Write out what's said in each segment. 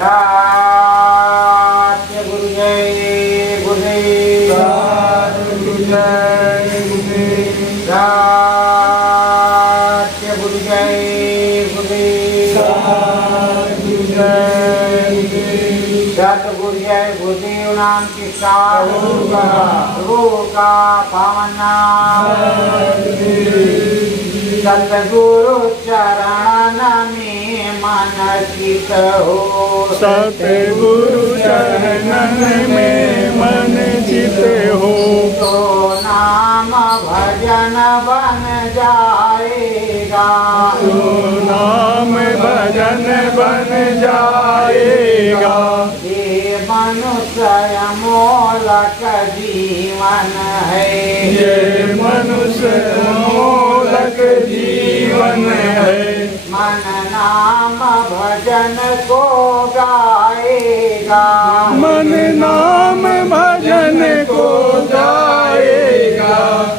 सत्य गुरु जय गुरुदेव गुरु जय गुरुदेव सत्य गुरु जय गुरुदेव गुरु जय गुरुदेव सतगुरु जय गुरुदेव नाम के साथ गुरु का पावन नाम सतगुरु चरण में मन चित हो सतगुरु चरण में मन चित हो तो नाम भजन बन जाएगा तो नाम भजन बन जाएगा ये मनुष्य मोलक जीवन है ये मनुष्य मोलक जीवन है मन नाम भजन को गाएगा मन नाम भजन को गाएगा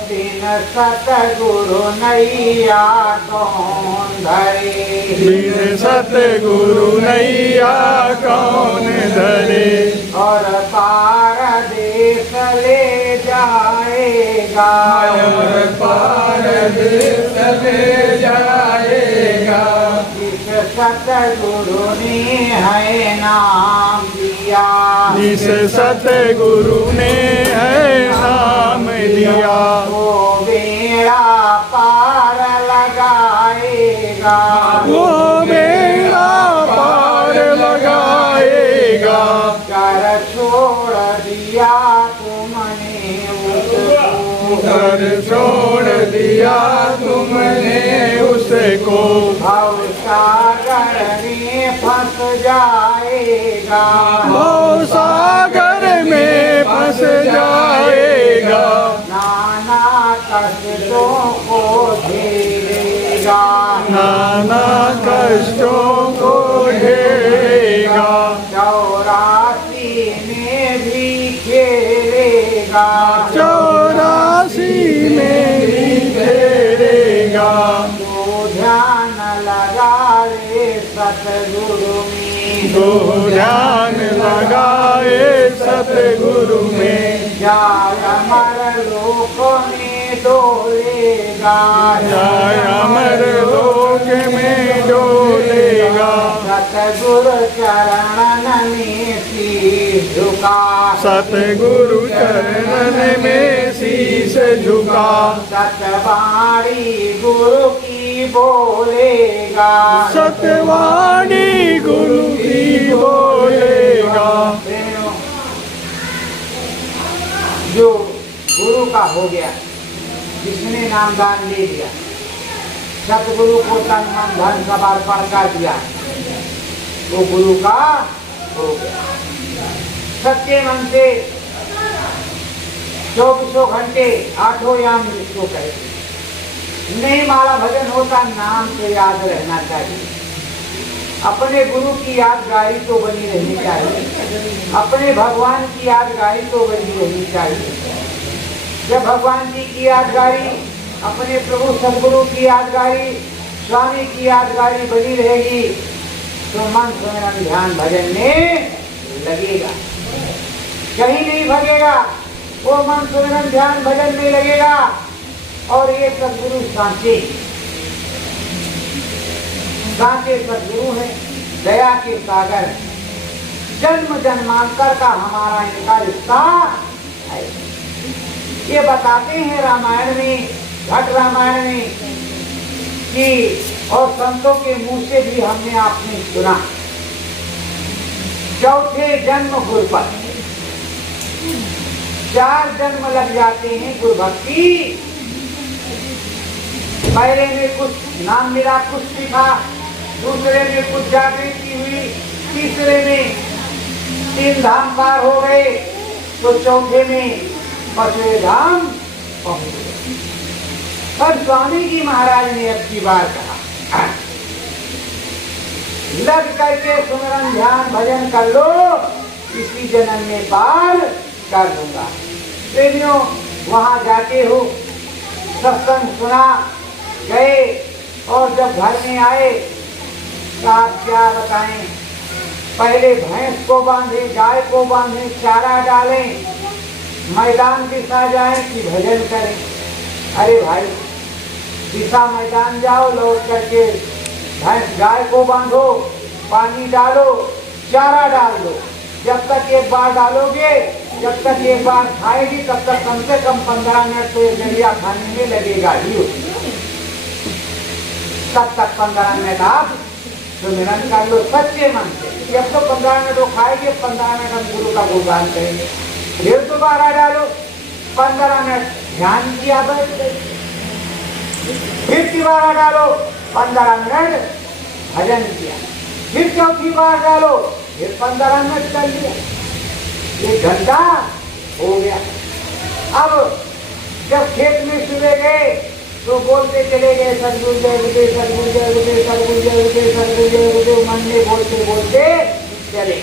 बिन सतगुरु नैया कौन धरे बिन सतगुरु नैया कौन धरे और पार देश ले जाएगा और पार देश ले जाएगा जिस सतगुरु ने है नाम दिया जिस सतगुरु ने है नाम लिया वो बेड़ा पार लगाएगा वो मेरा पार लगाएगा कर छोड़ दिया तुमने उसको कर छोड़ दिया तुमने उसको भव सागर में फंस जाएगा भव सागर में फंस जाएगा नाना कष्टों को झेलेगा नाना कष्टों को झेलेगा 84 में भी खेलेगा 84 में भी खेलेगा तो ध्यान लगा रे सतगुरु में तो ध्यान लगाए सतगुरु में जाय अमर लोक में डोलेगा जाय अमर लोक में डोलेगा सतगुरु चरणन में शीश झुका सतगुरु चरणन में शीश झुका सतवाणी गुरु की बोलेगा सतवाणी गुरु की बोलेगा जो गुरु का हो गया जिसने नामदान ले लिया सतगुरु को तन मन धन सब अर्पण कर दिया वो गुरु का हो गया सच्चे मन से 24 घंटे 8 याम जिसको कहते नहीं माला भजन होता नाम से याद रहना चाहिए अपने गुरु की यादगारी तो बनी रहनी चाहिए अपने भगवान की यादगारी तो बनी रहनी चाहिए जब भगवान जी की यादगारी अपने प्रभु सदगुरु की यादगारी स्वामी की यादगारी बनी रहेगी तो मन सुमिरन ध्यान भजन में लगेगा कहीं नहीं भगेगा वो मन सुमिरन ध्यान भजन में लगेगा और ये सदगुरु सांचे सदगुरु है दया के सागर जन्म जन्मांतर का हमारा इनका रिश्ता है ये बताते हैं रामायण में घट रामायण में कि और संतों के मुंह से भी हमने आपने सुना चौथे जन्म गुरु पर 4 जन्म लग जाते हैं गुरु भक्ति पहले में कुछ नाम मिला कुछ सीखा दूसरे में कुछ जागृति हुई तीसरे में 3 धाम पार हो गए तो चौथे में 5वें धाम पहुंच गए पर स्वामी जी महाराज ने अब की बार कहा लग करके सुमिरन ध्यान भजन कर लो इसी जन्म में पार कर दूंगा प्रेमियों वहां जाते हो सत्संग सुना गए और जब घर में आए तो आप क्या बताएं पहले भैंस को बांधे, गाय को बांधे, चारा डालें, मैदान दिशा जाए कि भजन करें। अरे भाई, दिशा मैदान जाओ, लौट करके भैंस गाय को बांधो, पानी डालो, चारा डाल दो। जब तक एक बार डालोगे, जब तक एक बार खाएगी, तब तक कम से कम 15 मिनट तो ये जरिया खाने में लगेगा ही। तब तक 15 मिनट आप सुमिरन कर लो सच्चे मन से। जब तो 15 मिनट वो खाएगी, 15 मिनट हम गुरु का गुणगान करेंगे। फिर दोबारा डालो, 15 मिनट ध्यान किया, बैठ गए। फिर दोबारा डालो, 15 मिनट भजन किया। फिर चौथी बार डालो, फिर 15 मिनट कर लिया, 1 घंटा हो गया। अब जब खेत में सुबह गए तो बोलते चले गए सदगुरु जय गुरुदेव, सदगुरु जय गुरुदेव, सदगुरु जय गुरुदेव, सदगुरु जय गुरुदेव, मन में बोलते बोलते चले।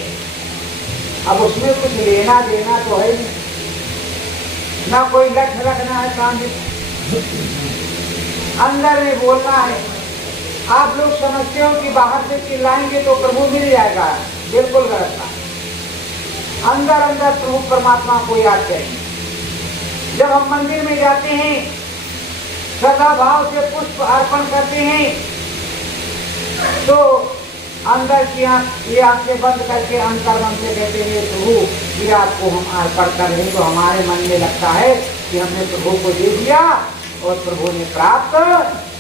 अब उसमें कुछ लेना देना तो है नहीं, ना कोई लक्ष्य रखना है काम में, अंदर में बोलना है। आप लोग समझते हो कि बाहर से चिल्लाएंगे तो प्रभु मिल जाएगा, बिल्कुल गलत बात। अंदर अंदर प्रभु परमात्मा को याद करेंगे। जब हम मंदिर में जाते हैं, श्रद्धा भाव से पुष्प अर्पण करते हैं, तो अंदर की आंखें बंद करके अंतर मन से कहते हैं प्रभु ये आपको हम अर्पण कर रहे हैं। तो हमारे मन में लगता है कि हमने प्रभु को दे दिया और प्रभु ने प्राप्त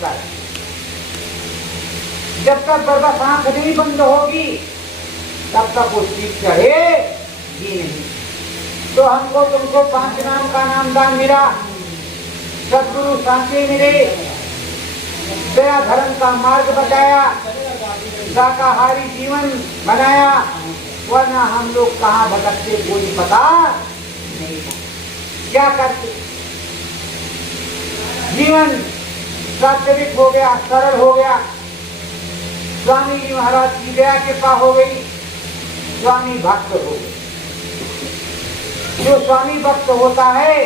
कर। जब तक बर्बस आंख नहीं बंद होगी, तब तक वो चीज चढ़े ही नहीं। तो हमको तुमको 5 नाम का नामदान मिला, सदगुरु सांचे मिले, तेरा धर्म का मार्ग बताया, शाकाहारी जीवन बनाया, वरना हम लोग कहाँ भटकते कोई पता नहीं। क्या करते? जीवन सात्विक हो गया, सरल हो गया। स्वामी जी महाराज की दया कृपा हो गई, स्वामी भक्त हो गए। जो स्वामी भक्त होता है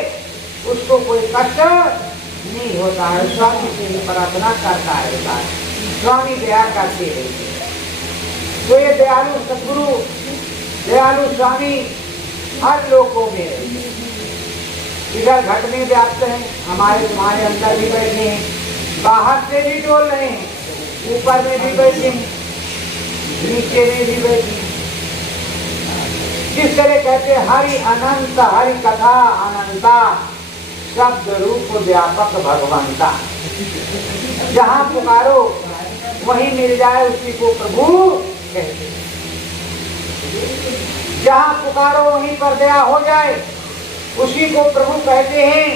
उसको कोई कष्ट नहीं होता है, स्वामी से ही प्रार्थना करता है, स्वामी दया करते रहते। तो ये दयालु सद्गुरु, दयालु स्वामी हर लोगों में रहते। इधर घट में व्याप्त है, हमारे तुम्हारे अंदर भी बैठे हैं, बाहर से भी डोल रहे हैं, ऊपर में भी बैठे हैं, नीचे में भी बैठे हैं। जिस तरह कहते हरि अनंत, हरि कथा अनंता, शब्द रूप व्यापक भगवंता। जहाँ पुकारो वहीं मिल जाए, उसी को प्रभु कहते। जहाँ पुकारो वहीं पर दया हो जाए, उसी को प्रभु कहते हैं।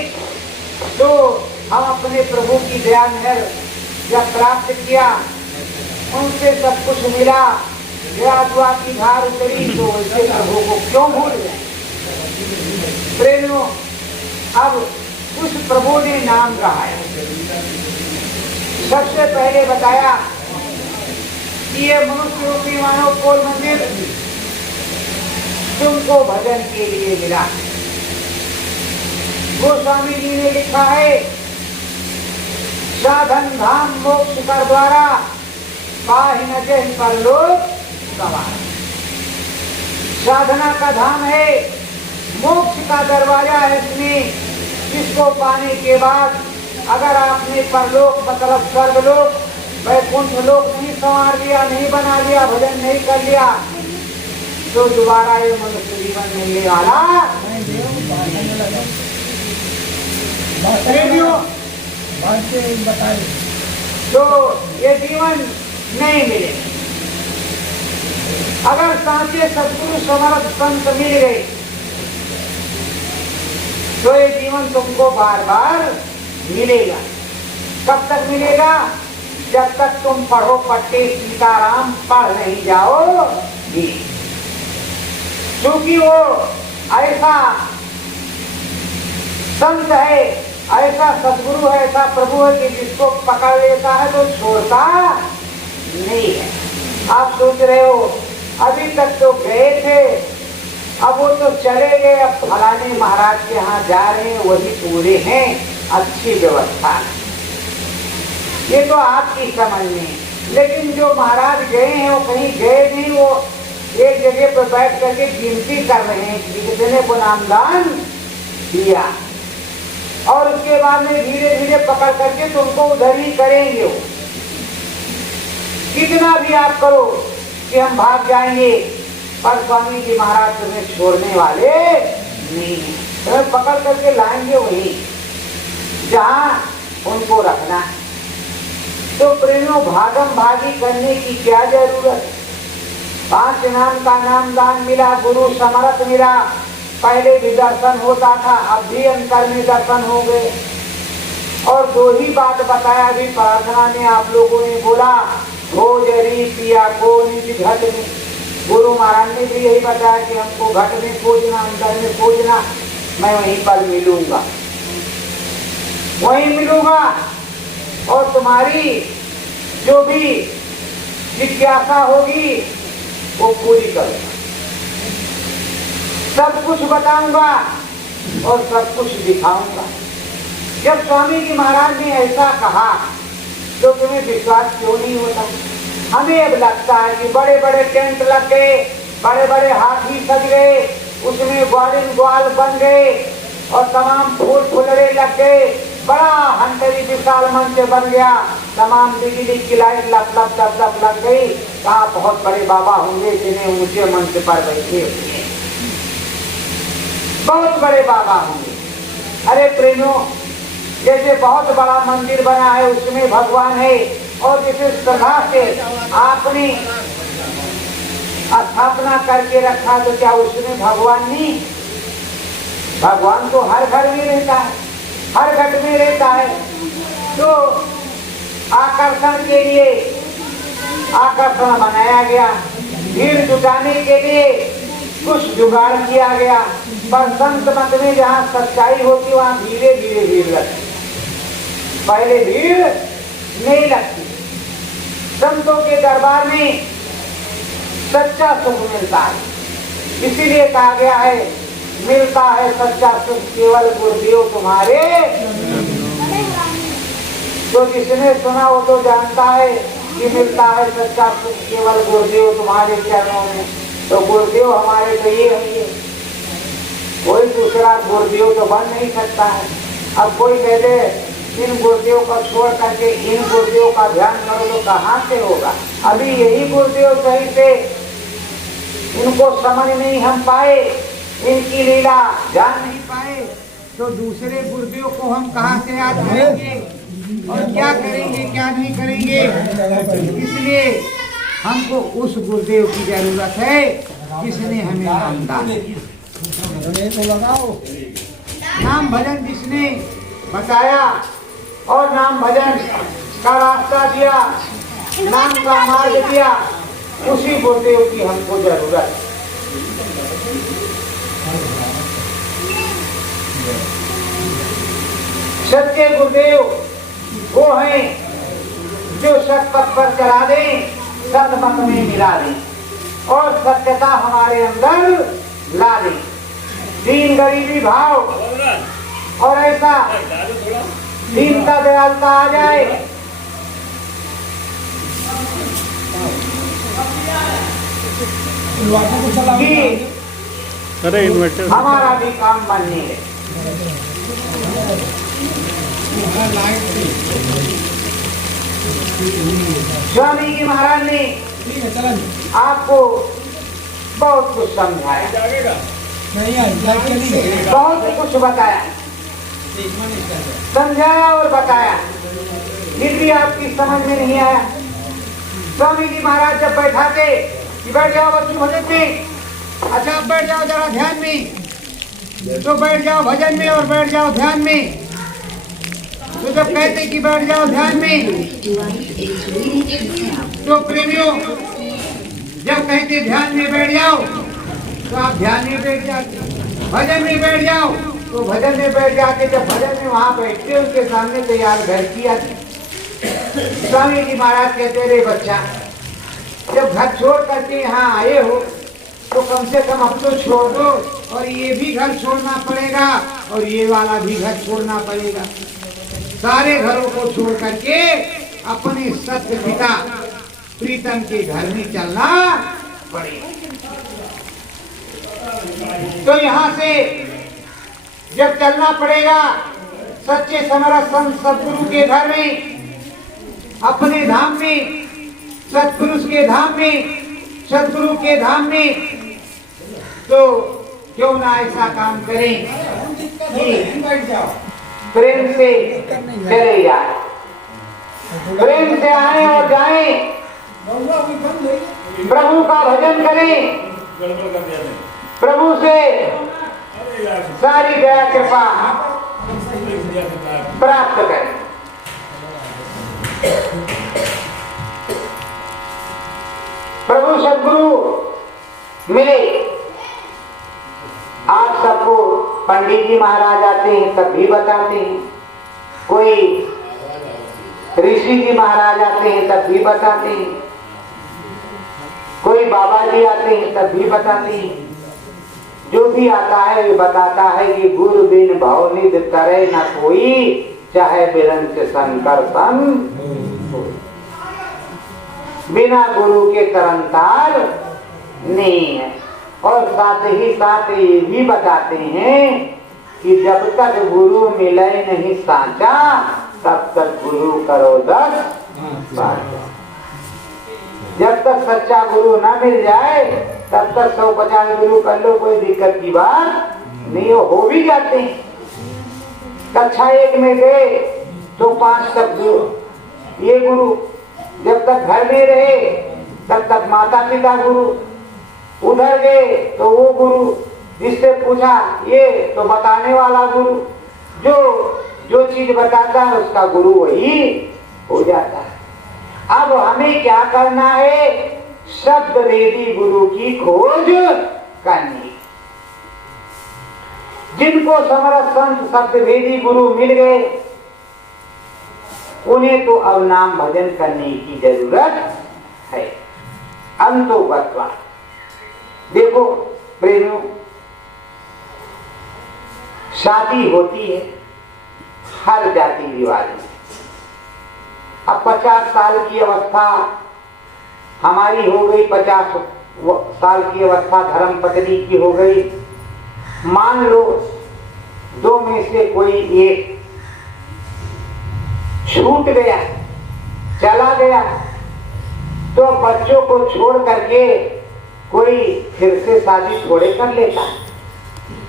तो हम अपने प्रभु की दया नहर जब प्राप्त किया, उनसे सब कुछ मिला, दया दुआ की धार उतरी, तो वैसे प्रभु को क्यों भूल जाए? प्रेमियों, अब उस प्रभु ने नाम कहाया। सबसे पहले बताया कि ये मनुष्य रूपी मानव कोल मंदिर तुमको भजन के लिए मिला। गोस्वामी जी ने लिखा है, साधन धाम मोक्ष कर द्वारा, पाहि न जहि परलोक सवार। साधना का धाम है, मोक्ष का दरवाजा है। इसमें जिसको पाने के बाद अगर आपने परलोक मतलब स्वर्गलोक, वैकुंठ लोक नहीं संवार लिया, नहीं बना लिया, भजन नहीं कर लिया, तो दोबारा ये मनुष्य जीवन मिलने वाला तो ये जीवन नहीं मिले। अगर सांचे सद्गुरु समर्थ संत मिल गए तो ये जीवन तुमको बार बार मिलेगा। कब तक मिलेगा? जब तक तुम पढ़ो पट्टे सीताराम पढ़ नहीं जाओगे। क्योंकि वो ऐसा संत है, ऐसा सद्गुरु है, ऐसा प्रभु है कि जिसको पकड़ लेता है तो छोड़ता नहीं है। आप सोच रहे हो अभी तक तो गए थे, अब वो तो चले गए, अब फलाने महाराज के यहाँ जा रहे हैं, वही पूरे हैं, अच्छी व्यवस्था है। ये तो आपकी समझ में, लेकिन जो महाराज गए हैं वो कहीं गए नहीं, वो एक जगह पर बैठ करके गिनती कर रहे हैं कि कितने को नामदान दिया, और उसके बाद में धीरे धीरे पकड़ करके तुमको उधर ही करेंगे। वो कितना भी आप करो कि हम भाग जाएंगे, पर स्वामी जी महाराज तुम्हें छोड़ने वाले नहीं, तुम्हें पकड़ करके लाएंगे वही जहां उनको रखना है। तो प्रेमियों, भागम भागी करने की क्या जरूरत? 5 नाम का नाम दान मिला, गुरु समर्थ मिला, पहले भी दर्शन होता था, अब भी अंतर में दर्शन हो गए। और 2 ही बात बताया भी प्रार्थना में, आप लोगों ने बोला हो जरी पिया को निज घट में। गुरु महाराज ने भी यही बताया कि हमको घट में खोजना, अंतर में खोजना, मैं वहीं पर मिलूंगा, वहीं मिलूंगा, और तुम्हारी जो भी जिज्ञासा होगी वो पूरी करूंगा, सब कुछ बताऊंगा और सब कुछ दिखाऊंगा। जब स्वामी जी महाराज ने ऐसा कहा तो तुम्हें विश्वास क्यों नहीं होता? हमें अब लगता है कि बड़े बड़े टेंट लग गए, बड़े बड़े हाथी सज गए, उसमें ग्वालिन ग्वाल बन गए और तमाम फूल फुलरे लग गए, बड़ा हंटरी विशाल मंच बन गया, तमाम बिजली की लाइट लप लप लप लप लग गई। कहा बहुत बड़े बाबा होंगे जिन्हें ऊंचे मंच पर बैठे हुए, बहुत बड़े बाबा होंगे। अरे प्रेमियों, जैसे बहुत बड़ा मंदिर बना है उसमें भगवान है, और जैसे श्रद्धा से आपने स्थापना करके रखा तो क्या उसमें भगवान नहीं? भगवान तो हर घर में रहता है, हर घट में रहता है। तो आकर्षण के लिए आकर्षण बनाया गया, भीड़ जुटाने के लिए कुछ जुगाड़ किया गया, पर संत मत में जहाँ सच्चाई होती वहाँ धीरे धीरे भीड़ लगती, पहले भीड़ नहीं लगती। संतों के दरबार में सच्चा सुख मिलता है, इसीलिए कहा गया है मिलता है सच्चा सुख केवल गुरुदेव तुम्हारे। तो जिसने सुना वो तो जानता है कि मिलता है सच्चा सुख केवल गुरुदेव तुम्हारे चरणों में। तो गुरुदेव हमारे तो ये है, कोई दूसरा गुरुदेव तो बन नहीं सकता है। अब कोई कह दे इन गुरुदेव को छोड़ करके इन गुरुदेव का ध्यान करो तो कहाँ से होगा? अभी यही गुरुदेव सही से इनको समझ नहीं हम पाए, इनकी लीला जान नहीं पाए, तो दूसरे गुरुदेव को हम कहाँ से याद करेंगे और क्या करेंगे क्या नहीं करेंगे? इसलिए हमको उस गुरुदेव की जरूरत है जिसने हमें नाम दान दिया, नाम भजन जिसने बताया और नाम भजन का रास्ता दिया, नाम का मार्ग दिया, उसी गुरुदेव की हमको जरूरत है। सच्चे गुरुदेव वो हैं जो सत्पथ पर चला दें, सन्मत में मिला दें और सत्यता हमारे अंदर ला दें, दीन गरीबी भाव और ऐसा दीनता दयालुता आ जाए कि अरे इन्वर्टर हमारा भी काम बनने है। स्वामी जी महाराज ने आपको बहुत कुछ समझाया, बहुत कुछ बताया, समझाया और बताया, फिर भी आपकी समझ में नहीं आया। स्वामी जी महाराज जब बैठाते कि बैठ जाओ बच्चों भजन में, अच्छा आप बैठ जाओ जरा ध्यान में, तो बैठ जाओ भजन में और बैठ जाओ ध्यान में। तो जब कहते कि बैठ जाओ ध्यान में, तो प्रेमियों जब कहते ध्यान में बैठ जाओ तो आप ध्यान में बैठ जाते, भजन में बैठ जाओ तो भजन में बैठ जाते। जब भजन में वहां बैठते उनके सामने तैयार घर किया। स्वामी जी महाराज कहते रे बच्चा, जब घर छोड़ करके यहाँ आए हो तो कम से कम अब तो छोड़ दो, और ये भी घर छोड़ना पड़ेगा और ये वाला भी घर छोड़ना पड़ेगा। सारे घरों को छोड़ करके अपने सत्य पिता प्रीतम के घर में चलना पड़ेगा। तो यहाँ से जब चलना पड़ेगा सच्चे समरस संत सतगुरु के घर में, अपने धाम में, सतपुरुष के धाम में, सतगुरु के धाम में, तो क्यों ना ऐसा काम करें कि प्रेम से चले जाए, प्रेम से आए और जाए, प्रभु का भजन करें, प्रभु से सारी दया कृपा प्राप्त करें। प्रभु सद्गुरु मिले। आप सबको पंडित जी महाराज आते हैं तब भी बताते हैं, कोई ऋषि जी महाराज आते हैं तब भी बताते हैं, कोई बाबा जी आते हैं तब भी बताते हैं। जो भी आता है वो बताता है कि गुरु बिन भवनिध करे न कोई, चाहे बिरंच शंकर सन बिना गुरु के तरनतार नहीं है। और साथ ही साथ ये भी बताते हैं कि जब तक गुरु मिले नहीं साचा, तब तक गुरु करो दस साचा। जब तक सच्चा गुरु ना मिल जाए तब तक 150 गुरु कर लो, कोई दिक्कत की बात नहीं, हो भी जाते हैं। कक्षा 1 में गए तो 5 तक ये गुरु, जब तक घर में रहे तब तक माता पिता गुरु, उधर गए तो वो गुरु, जिससे पूछा ये तो बताने वाला गुरु, जो चीज बताता है उसका गुरु वही हो जाता है। अब हमें क्या करना है? शब्द वेदी गुरु की खोज करनी। जिनको समरस संत शब्द वेदी गुरु मिल गए, उन्हें तो अब नाम भजन करने की जरूरत है। अंतोगत्वा देखो प्रेमियों, शादी होती है हर जाति रिवाज में। अब 50 साल की अवस्था हमारी हो गई, 50 साल की अवस्था धर्म पत्नी की हो गई। मान लो 2 में से कोई एक छूट गया, चला गया, तो बच्चों को छोड़ करके कोई फिर से शादी थोड़े कर लेता है।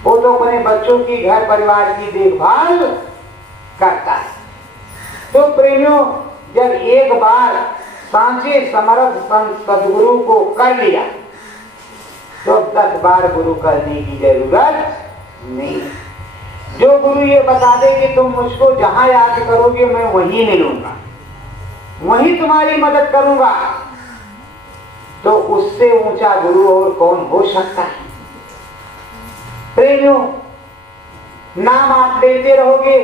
वो तो अपने बच्चों की घर परिवार की देखभाल करता है। तो प्रेमियों, जब एक बार सांचे समर्थ संत सदगुरु को कर लिया तो 10 बार गुरु करने की जरूरत नहीं। जो गुरु ये बता दे कि तुम मुझको जहां याद करोगे मैं वहीं मिलूंगा, वहीं तुम्हारी मदद करूंगा, तो उससे ऊंचा गुरु और कौन हो सकता है? प्रेमियों, नाम आप लेते रहोगे,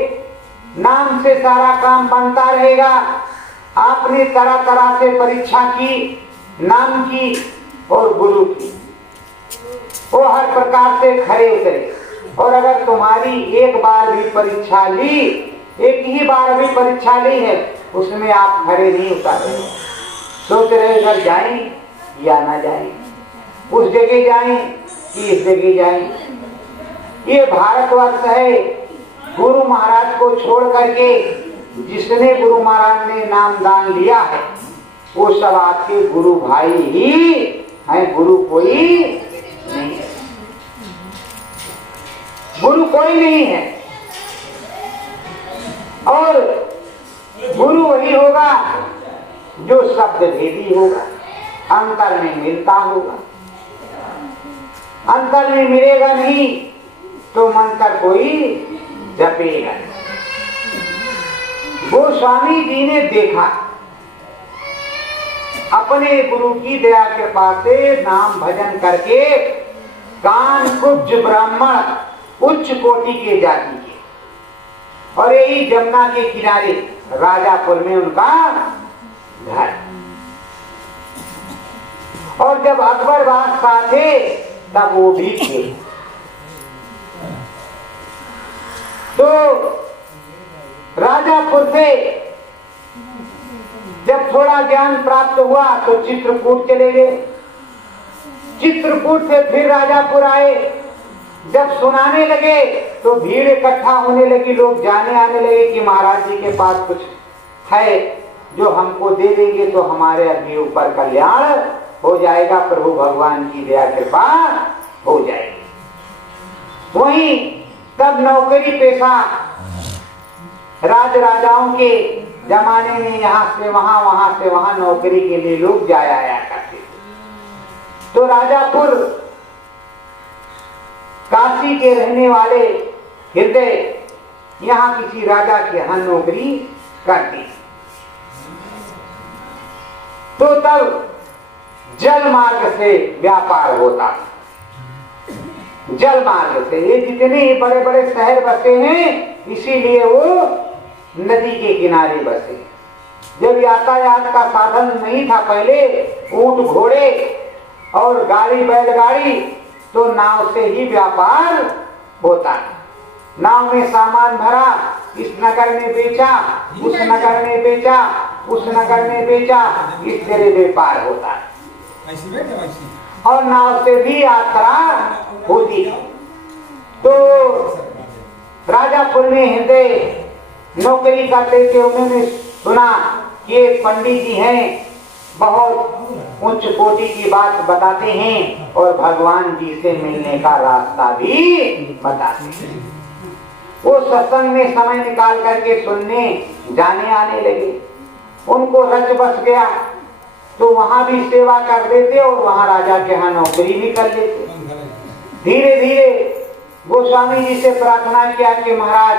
नाम से सारा काम बनता रहेगा। आपने तरह तरह से परीक्षा की, नाम की और गुरु की, वो हर प्रकार से खरे उतरे। और अगर तुम्हारी एक बार भी परीक्षा ली, एक ही बार भी परीक्षा ली है, उसमें आप खरे नहीं उतारे, सोच रहे घर जाएं या ना जाएं, उस जगह जाएं कि इस जगह जाएं। ये भारतवर्ष है। गुरु महाराज को छोड़ करके जिसने गुरु महाराज ने नाम दान लिया है वो सब आपके गुरु भाई ही हैं, गुरु कोई नहीं है, गुरु कोई नहीं है। और गुरु वही होगा जो शब्द भेदी होगा, अंतर में मिलता होगा। अंतर में मिलेगा नहीं तो मंत्र कोई जपेगा। गोस्वामी जी ने देखा अपने गुरु की दया कृपा से नाम भजन करके कान कुब्ज ब्राह्मण उच्च कोटि के जाति के, और यही जमुना के किनारे राजापुर में उनका घर। और जब अकबर बादशाह थे तब वो भी थे। तो राजापुर से जब थोड़ा ज्ञान प्राप्त हुआ तो चित्रकूट चले गए। चित्रकूट से फिर राजापुर आए, जब सुनाने लगे तो भीड़ इकट्ठा होने लगी, लोग जाने आने लगे कि महाराज जी के पास कुछ है जो हमको दे देंगे तो हमारे अपने ऊपर कल्याण हो जाएगा, प्रभु भगवान की दया कृपा हो जाएगी। वहीं तब नौकरी पेशा राज राजाओं के जमाने में यहाँ से वहां से वहां नौकरी के लिए लोग जाया आया करते थे। तो राजापुर काशी के रहने वाले हृदय यहाँ किसी राजा के यहाँ नौकरी करती। तो तब जल मार्ग से व्यापार होता था। जल मार्ग से ये जितने ही बड़े बड़े शहर बसे हैं इसीलिए वो नदी के किनारे बसे। जब यातायात का साधन नहीं था पहले, ऊंट घोड़े और गाड़ी बैलगाड़ी, तो नाव से ही व्यापार होता था। नाव में सामान भरा, इस नगर में बेचा, उस नगर में बेचा, उस नगर में बेचा, इस तरह व्यापार होता है। और नाव से भी यात्रा होती। तो राजापुर में हृदय नौकरी करते थे, उन्होंने सुना कि एक पंडित जी हैं, बहुत उच्च कोटि की बात बताते हैं और भगवान जी से मिलने का रास्ता भी बताते हैं। वो सत्संग में समय निकाल करके सुनने जाने आने लगे। उनको रच बस गया तो वहां भी सेवा कर देते और वहां राजा के यहाँ नौकरी भी कर लेते। धीरे धीरे गोस्वामी जी से प्रार्थना किया कि महाराज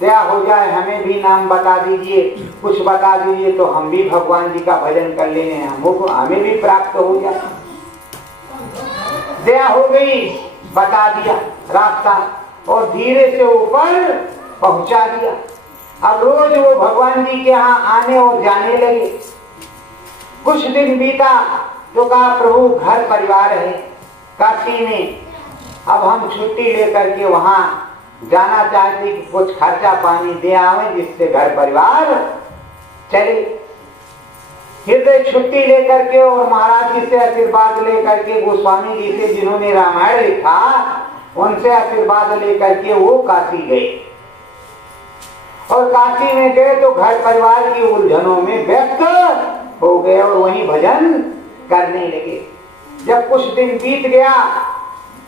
दया हो जाए, हमें भी नाम बता दीजिए, कुछ बता दीजिए तो हम भी भगवान जी का भजन कर लेंगे, हमें भी प्राप्त हो जाए। दया हो गई, बता दिया रास्ता और धीरे से ऊपर पहुंचा दिया। अब रोज वो भगवान जी के यहाँ आने और जाने लगे। कुछ दिन बीता तो कहा प्रभु घर परिवार है काशी में, अब हम छुट्टी लेकर के वहां जाना चाहते कि कुछ खर्चा पानी दे आवे जिससे घर परिवार चले। हृदय छुट्टी लेकर के और महाराज जी से आशीर्वाद लेकर के, गोस्वामी जी से जिन्होंने रामायण लिखा उनसे आशीर्वाद लेकर के वो काशी गए। और काशी में गए तो घर परिवार की उलझनों में व्यस्त हो गए और वहीं भजन करने लगे। जब कुछ दिन बीत गया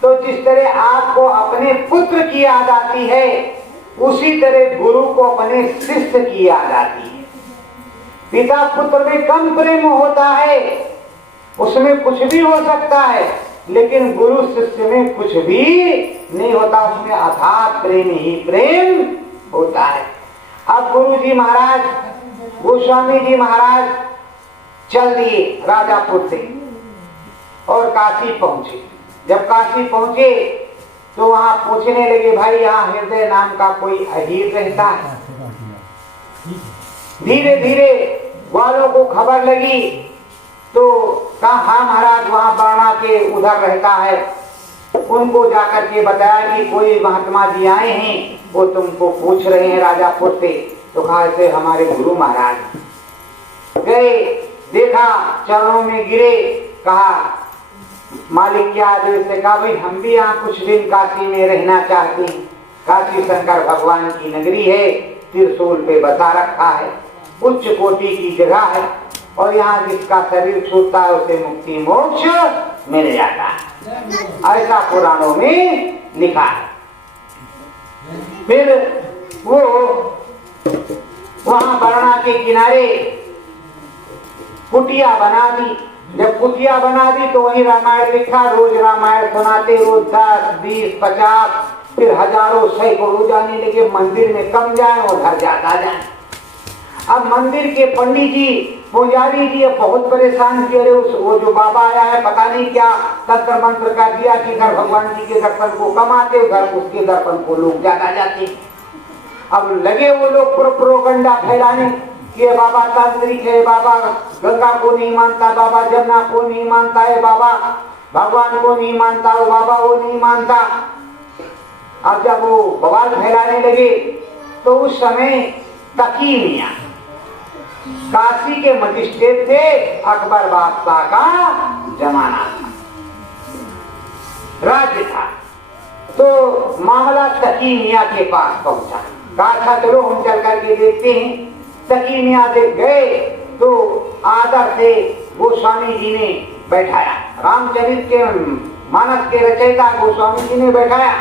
तो जिस तरह आपको अपने पुत्र की याद आती है उसी तरह गुरु को अपने शिष्य की याद आती है। पिता पुत्र में कम प्रेम होता है, उसमें कुछ भी हो सकता है, लेकिन गुरु शिष्य में कुछ भी नहीं होता, उसमें अथाह प्रेम ही प्रेम होता है। अब गुरु जी महाराज, गोस्वामी जी महाराज चल दिए राजापुर से और काशी पहुंचे। जब काशी पहुंचे तो वहां पूछने लगे, भाई यहाँ हृदय नाम का कोई अजीर रहता है? धीरे धीरे वालों को खबर लगी तो कहा हाँ महाराज वहां बरना के उधर रहता है। उनको जाकर के बताया कि कोई महात्मा जी आए हैं, वो तुमको पूछ रहे हैं राजापुर से। तो कहा ऐसे हमारे गुरु महाराज। गए, देखा, चरणों में गिरे, कहा मालिक क्या आदेश है? कहा भाई हम भी यहाँ कुछ दिन काशी में रहना चाहते हैं। काशी शंकर भगवान की नगरी है, त्रिशूल पे बसा रखा है, उच्च कोटि की जगह है और यहाँ जिसका शरीर छूटता है उसे मुक्ति मोक्ष मिल जाता है, ऐसा पुराणों में लिखा है। फिर वो वहां बरना के किनारे कुटिया बना दी। जब कुटिया बना दी तो वही रामायण लिखा, रोज रामायण सुनाते, रोज 10, 20, 50 फिर हजारों सैकड़ों जाने लगे। मंदिर में कम जाए और घर ज्यादा जाए। अब मंदिर के पंडित जी, पुजारी जी बहुत परेशान किए। वो जो बाबा आया है पता नहीं क्या तंत्र मंत्र का दिया कि इधर भगवान जी के दर्शन को कम आते, उधर उसके दर्शन को लोग ज्यादा जाते। अब लगे वो लोग प्रोपगंडा फैलाने कि बाबा तांत्रिक है, बाबा गंगा को नहीं मानता, बाबा जमुना को नहीं मानता है, बाबा भगवान को नहीं मानता, वो बाबा वो नहीं मानता। अब जब वो बवाल फैलाने लगे तो उस समय तकी मियां काशी के मजिस्ट्रेट थे, अकबर बादशाह का जमाना था, राज्य था। तो मामला तकी मियाँ के पास पहुंचा। कहा था चलो हम चल करके देखते हैं। तकी मियाँ देख गए तो आदर से गोस्वामी जी ने बैठाया। रामचरित के मानस के रचयिता गोस्वामी जी ने बैठाया,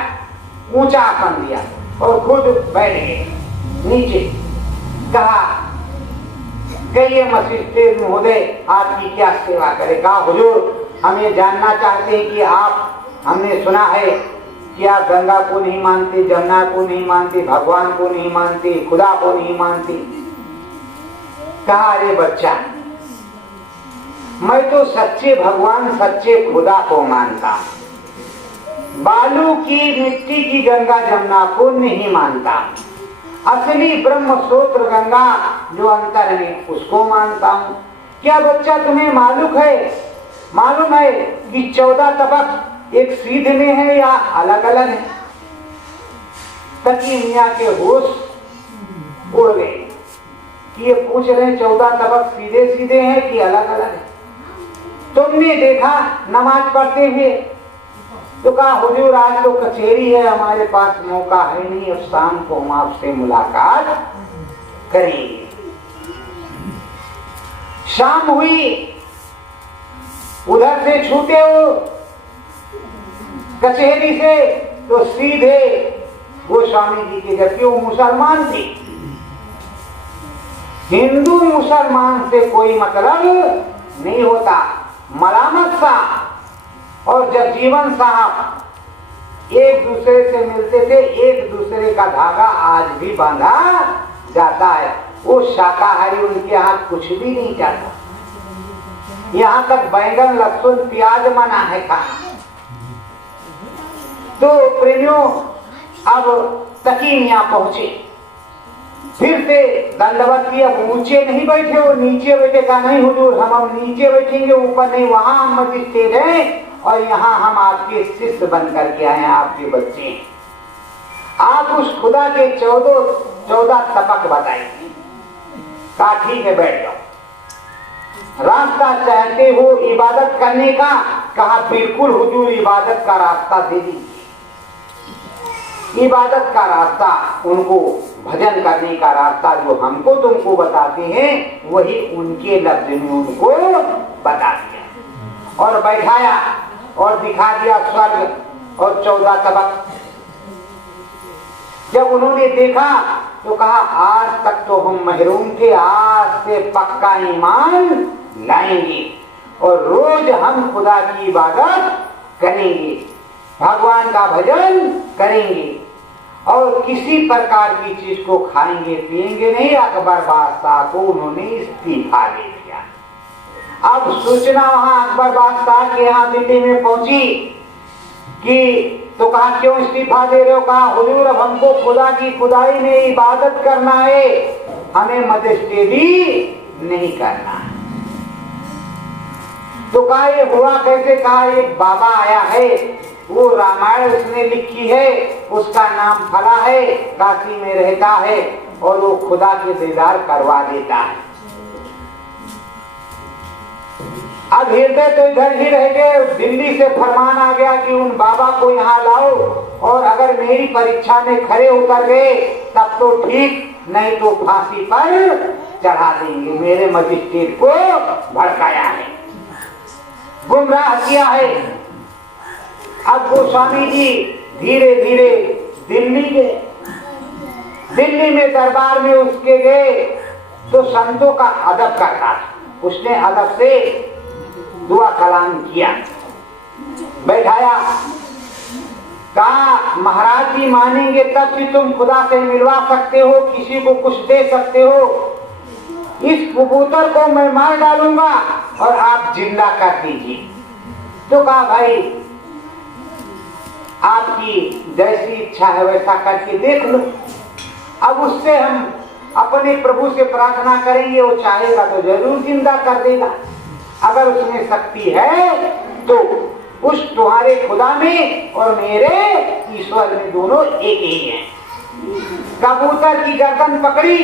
ऊंचा आसन दिया और खुद बैठ गए नीचे। कहा कहिए वशिष्ठ महोदय आपकी क्या सेवा करे। कहा हुजूर हम ये जानना चाहते हैं कि आप, हमने सुना है कि आप गंगा को नहीं मानते, जमुना को नहीं मानते, भगवान को नहीं मानते, खुदा को नहीं मानते। कहा अरे बच्चा, मैं तो सच्चे भगवान सच्चे खुदा को मानता हूं, बालू की मिट्टी की गंगा जमुना को नहीं मानता। असली ब्रह्म स्रोत गंगा जो अंतर में उसको मानता हूं। क्या बच्चा तुम्हें मालूम है कि 14 तबक एक सीधे में है या अलग अलग है? तकी मियाँ के होश उड़ गए कि ये पूछ रहे 14 तबक सीधे सीधे हैं कि अलग अलग है। तुमने देखा नमाज पढ़ते हुए? तो कहा हुजूर आज तो कचहरी है, हमारे पास मौका है नहीं, अब शाम को हम आपसे मुलाकात करेंगे। शाम हुई, उधर से छूटे हो कचहरी से तो सीधे गोस्वामी जी के, जबकि वो मुसलमान थे। हिंदू मुसलमान से कोई मतलब नहीं होता, मलामत सा। और जब जीवन साहब एक दूसरे से मिलते थे, एक दूसरे का धागा आज भी बांधा जाता है। वो शाकाहारी, उनके यहाँ कुछ भी नहीं जाता, यहाँ तक बैंगन लहसुन प्याज मना है खाना। तो प्रेमियों अब तकी मियाँ पहुंचे, फिर से दंडवत किया। ऊंचे नहीं बैठे, वो नीचे बैठे। कहा नहीं हुजूर हम नीचे बैठेंगे, ऊपर नहीं, वहां हम मजिस्ट्रेट हैं और यहाँ हम आपके शिष्य बन करके आए हैं, आपके बच्चे हैं। आप उस खुदा के 14 तबक बताएंगे। कहा ठीक है बैठ जाओ। रास्ता चाहते हो इबादत करने का? कहा बिल्कुल हुजूर, इबादत का रास्ता दे दीजिए। इबादत का रास्ता उनको, भजन करने का रास्ता जो हमको तुमको बताते हैं, वही उनके लफ्ज में उनको बता दिया और बैठाया और दिखा दिया स्वर्ग और 14 तबक। जब उन्होंने देखा तो कहा आज तक तो हम महरूम थे, आज से पक्का ईमान लाएंगे और रोज हम खुदा की इबादत करेंगे, भगवान का भजन करेंगे और किसी प्रकार की चीज को खाएंगे पिएंगे नहीं। अकबर बादशाह को उन्होंने इस्तीफा दे दिया। अब सूचना वहां अकबर बादशाह के यहाँ दिल्ली में पहुंची कि तो कहा क्यों इस्तीफा दे रहे हो? कहा हुजूर अब हमको खुदा की खुदाई में इबादत करना है, हमें मजिस्ट्रेटी नहीं करना है। तो कहा ये हुआ कैसे? कहा एक बाबा आया है, वो रामायण उसने लिखी है, उसका नाम फला है, काशी में रहता है और वो खुदा के दीदार करवा देता है। अब हृदय तो इधर ही रह गए। दिल्ली से फरमान आ गया कि उन बाबा को यहाँ लाओ और अगर मेरी परीक्षा में खरे उतर गए तब तो ठीक, नहीं तो फांसी पर चढ़ा देंगे। मेरे मजिस्ट्रेट को भड़काया है, गुमराह किया है। अब गोस्वामी जी धीरे धीरे दिल्ली गए। दिल्ली में दरबार में उसके गए तो संतों का अदब करता था। उसने अदब से दुआ कलाम किया, बैठाया। कहा महाराज जी मानेंगे तब कि तुम खुदा से मिलवा सकते हो, किसी को कुछ दे सकते हो। इस कबूतर को मैं मार डालूंगा और आप जिंदा कर दीजिए। तो कहा भाई आपकी जैसी इच्छा है वैसा करके देख लो। अब उससे हम अपने प्रभु से प्रार्थना करेंगे, वो चाहेगा तो जरूर जिंदा कर देगा। अगर उसमें शक्ति है तो उस तुम्हारे खुदा में और मेरे ईश्वर में दोनों एक ही हैं। कबूतर की गर्दन पकड़ी,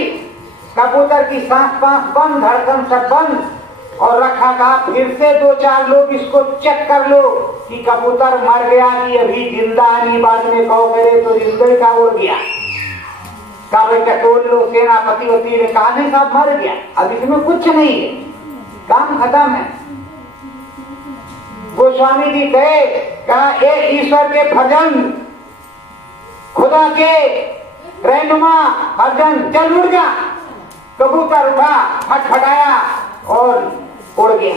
कबूतर की सांस पांस बंद, धड़कन सब बंद और रखा। कहा फिर से 2-4 लोग इसको चेक कर लो कि कबूतर मर गया कि अभी जिंदा चिंताहानी बाद में कहो करे तो हृदय का उड़ गया। कहा भाई टटोल लो, सेनापति वती ने कहा नहीं साहब मर गया, अब इसमें कुछ नहीं है, काम खत्म है। गोस्वामी जी कहे, कहा एक ईश्वर के भजन, खुदा के रहनुमा भजन, चल उड़ गया। कबूतर उठा, फटफटाया और उड़ गया।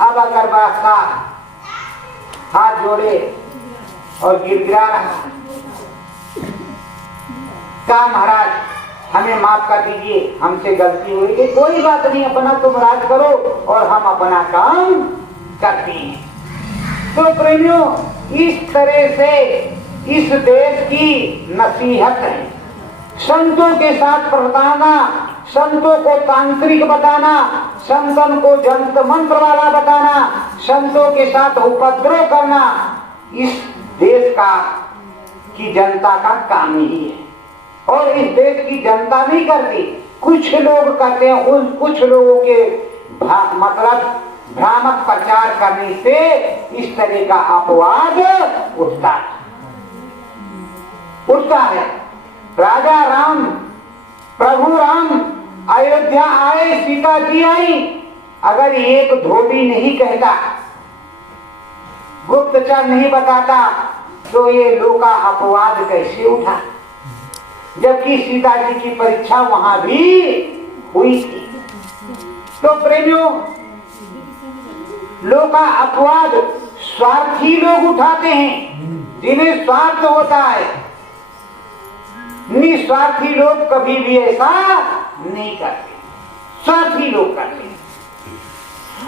अब अगर बादशाह हाथ जोड़े और गिड़गिड़ा रहा, कहा महाराज हमें माफ कर दीजिए, हमसे गलती हुई है, कोई बात नहीं, अपना तुम राज करो और हम अपना काम करते हैं। तो प्रेमियों, इस तरह से इस देश की नसीहत है, संतों के साथ प्रताड़ना, संतों को तांत्रिक बताना, संतन को जंत्र मंत्र वाला बताना, संतों के साथ उपद्रव करना, इस देश का की जनता का काम ही है। और इस देश की जनता नहीं करती, कुछ लोग करते हैं। उन कुछ लोगों के मतलब भ्रामक प्रचार करने से इस तरह का अपवाद उठता है। राजा राम, प्रभु राम अयोध्या आए, सीता जी आई, अगर एक धोबी नहीं कहता, गुप्तचर नहीं बताता, तो ये लोग का अपवाद कैसे उठा, जबकि सीता जी की परीक्षा वहां भी हुई थी। तो प्रेमियों, लोग का अपवाद स्वार्थी लोग उठाते हैं, जिन्हें स्वार्थ होता है। निस्वार्थी लोग कभी भी ऐसा नहीं करते, स्वार्थी लोग करते हैं।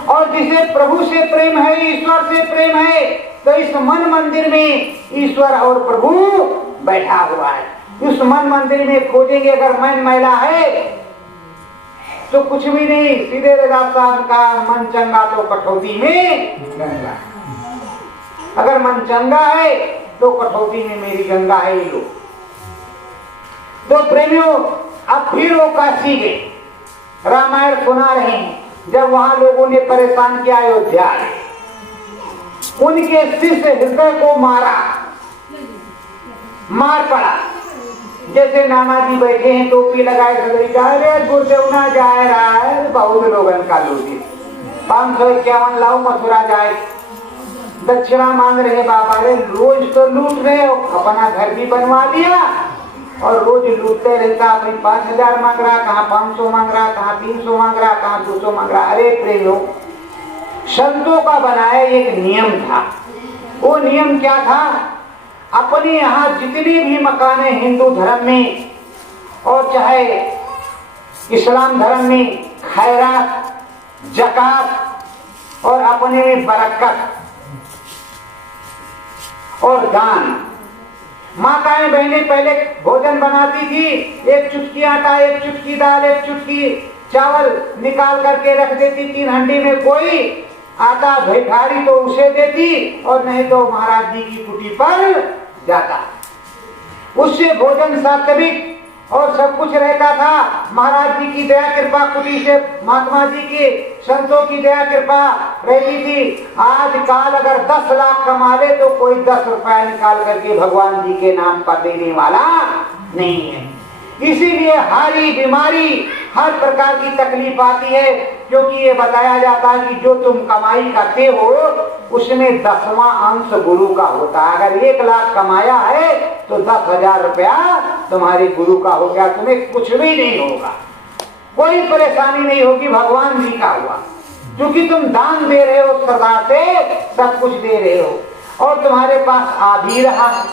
और जिसे प्रभु से प्रेम है, ईश्वर से प्रेम है, तो इस मन मंदिर में ईश्वर और प्रभु बैठा हुआ है। उस मन मंदिर में खोजेंगे, अगर मन मैला है तो कुछ भी नहीं। सीधे रजाब साहब का मन चंगा तो कठौती में गंगा, अगर मन चंगा है तो कठौती में मेरी गंगा है। ये लोग तो प्रेमियों, अब फिर वो काशी गए, रामायण सुना रहे हैं। जब वहां लोगों ने परेशान किया अयोध्या, उनके शिष्य हृदय को मार पड़ा। जैसे नाना जी बैठे हैं, टोपी लगाए, सदरी का, अरे गुरुदेव ना जाए रहा है, बहुत लोगन का लूटी, 551 लाओ मथुरा जाए, दक्षिणा मांग रहे बाबा। अरे रोज तो लूट रहे हो, अपना घर भी बनवा दिया और रोज लूटते रहता। अपनी 5000 मांग रहा, कहाँ 500 मांग रहा, कहाँ 300 मांग रहा, कहाँ 200 मांग रहा। अरे प्रेमियों, संतों का बनाया एक नियम था। वो नियम क्या था? अपने यहाँ जितने भी मकान है हिंदू धर्म में और चाहे इस्लाम धर्म में, खैरात, जकात और अपने में बरकत और दान। माताएं बहनें पहले भोजन बनाती थी, एक चुटकी आटा, एक चुटकी दाल, एक चुटकी चावल निकाल करके रख देती। 3 हंडी में कोई आटा भिखारी तो उसे देती और नहीं तो महाराज जी की कुटी पर जाता। उससे भोजन सात्विक और सब कुछ रहता था। महाराज जी की दया कृपा, कुटी से महात्मा जी के संतों की दया कृपा रहती थी। आज काल अगर 10 लाख कमा ले तो कोई 10 रुपया निकाल करके भगवान जी के नाम पर देने वाला नहीं है। इसीलिए हारी बीमारी, हर प्रकार की तकलीफ आती है, क्योंकि ये बताया जाता है कि जो तुम कमाई करते हो उसमें 10वां अंश गुरु का होता है। अगर 1 लाख कमाया है तो 10,000 रुपया तुम्हारे गुरु का हो गया, तुम्हें कुछ भी नहीं होगा, कोई परेशानी नहीं होगी, भगवान जी का हुआ। क्योंकि तुम दान दे रहे हो, श्रद्धा से सब कुछ दे रहे हो और तुम्हारे पास आ भी रहा।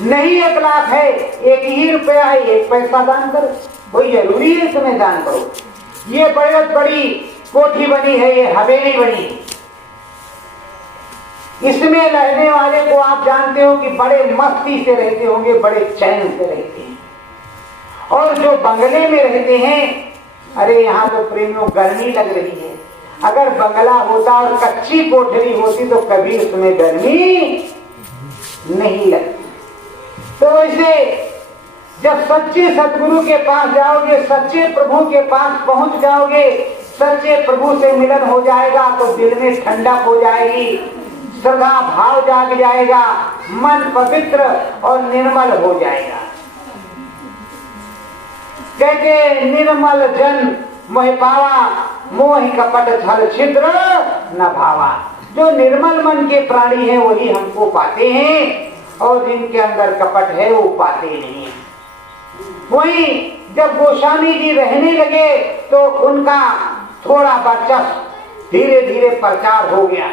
नहीं 1 लाख है, 1 ही रुपया है, 1 पैसा दान करो, कोई जरूरी है तुम्हें दान करो। ये बहुत बड़ी कोठी बनी है, ये हवेली बनी, इसमें रहने वाले को आप जानते हो कि बड़े मस्ती से रहते होंगे, बड़े चैन से रहते हैं। और जो बंगले में रहते हैं, अरे यहाँ तो प्रेमियों गर्मी लग रही है। अगर बंगला होता और कच्ची कोठरी होती तो कभी उसमें गर्मी नहीं लगती। तो वैसे जब सच्चे सतगुरु के पास जाओगे, सच्चे प्रभु के पास पहुंच जाओगे, सच्चे प्रभु से मिलन हो जाएगा तो दिल में ठंडक हो जाएगी, श्रद्धा भाव जाग जाएगा, मन पवित्र और निर्मल हो जाएगा। कहते निर्मल जन मोह पावा, मोह कपट छल छिद्र न भावा। जो निर्मल मन के प्राणी हैं वही हमको पाते हैं, और जिनके अंदर कपट है वो पाते नहीं है। वही जब गोस्वामी जी रहने लगे तो उनका थोड़ा वर्चस्व धीरे धीरे प्रचार हो गया।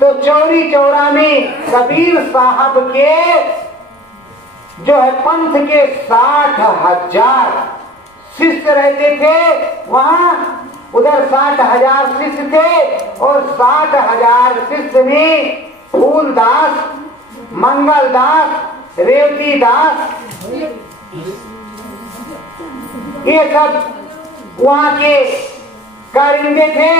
तो चौरी चौरा में कबीर साहब के जो है पंथ के 60,000 शिष्य रहते थे। वहां उधर 60,000 शिष्य थे, और 60,000 शिष्य में फूलदास, मंगलदास, रेवतीदास, ये सब वहां के कारिंदे थे,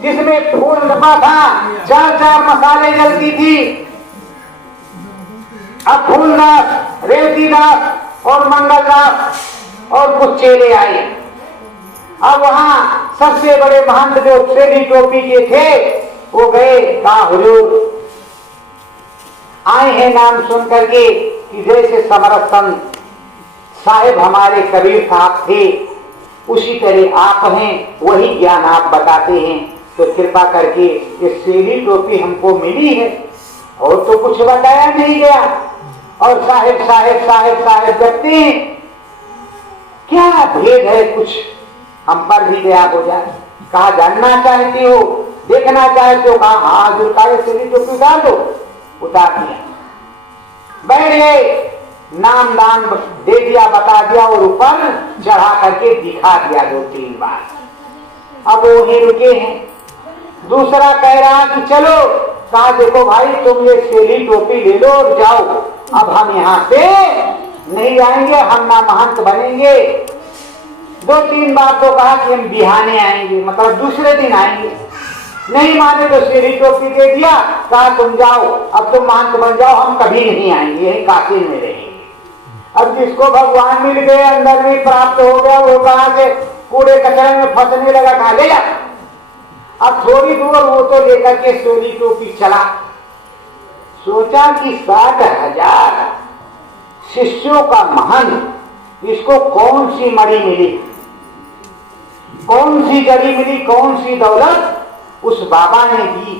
जिसमें फूल दबा था, 4-4 मसाले जलती थी। अब फूलदास, रेवतीदास और मंगलदास और कुछ चेले आए। अब वहां सबसे बड़े महंत जो सेली टोपी के थे वो गए, कहा हुजूर आए हैं नाम सुन करके कि जैसे समरथ संत साहेब हमारे कबीर साहब थे उसी तरह आप हैं, वही ज्ञान आप बताते हैं, तो कृपा करके ये सेली टोपी हमको मिली है और तो कुछ बताया नहीं गया, और साहेब साहेब साहेब साहेब जपते हैं, क्या भेद है, कुछ हम पर भी दया हो जाए। कहा जानना चाहती हो, देखना चाहते हो? कहा हाँ हजूर, का सेली टोपी उतार दो। उतार दिया, बैठ गए, नाम दान दे दिया, बता दिया, और ऊपर चढ़ा करके दिखा दिया 2-3 बार। अब वो ही रुके हैं। दूसरा कह रहा कि चलो, कहा देखो भाई तुम ये सेली टोपी ले लो और जाओ, अब हम यहाँ से नहीं आएंगे, हम ना महंत बनेंगे। 2-3 बार तो कहा कि हम बिहाने आएंगे, मतलब दूसरे दिन आएंगे। नहीं माने तो सेली टोपी दे दिया, कहा तुम जाओ, अब तुम महंत बन जाओ, हम कभी नहीं आएंगे, यही काशी में रहेंगे। अब जिसको भगवान मिल गए, अंदर में प्राप्त हो गया, वो कहा से कूड़े कचरे में फंसने लगा, कहा ले जा। अब थोड़ी दूर वो तो लेकर के सेली टोपी चला। सोचा कि 60,000 शिष्यों का महंत, इसको कौन सी मणि मिली, कौन सी जड़ी मिली, कौन सी दौलत उस बाबा ने दी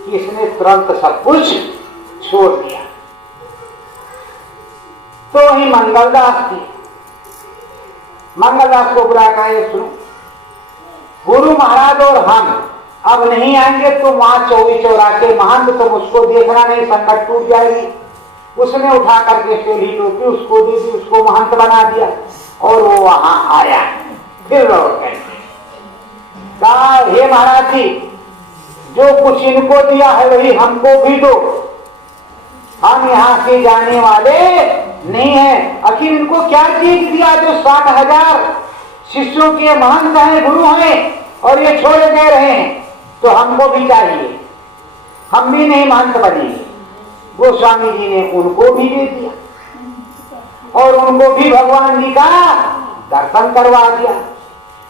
कि इसने तुरंत सब कुछ छोड़ दिया। तो वही मंगलदास थी। मंगलदास को बुला कर सुनो, गुरु महाराज और हम अब नहीं आएंगे, तुम वहां चौरी चौरा के महंत, तुम उसको देखना नहीं, संकट टूट जाएगी। उसने उठा करके सेली टोपी उसको दे दी, उसको महंत बना दिया, और वो वहां आया। फिर लौट गए, कहा हे महाराज जी, जो कुछ इनको दिया है वही हमको भी दो, हम यहाँ से जाने वाले नहीं है। आखिर इनको क्या चीज दिया जो 60,000 शिष्यों के महंत हैं, गुरु हैं, और ये छोड़ दे रहे हैं, तो हमको भी चाहिए, हम भी नहीं महंत बनेंगे। गोस्वामी जी ने उनको भी दे दिया, और उनको भी भगवान जी का दर्शन करवा दिया।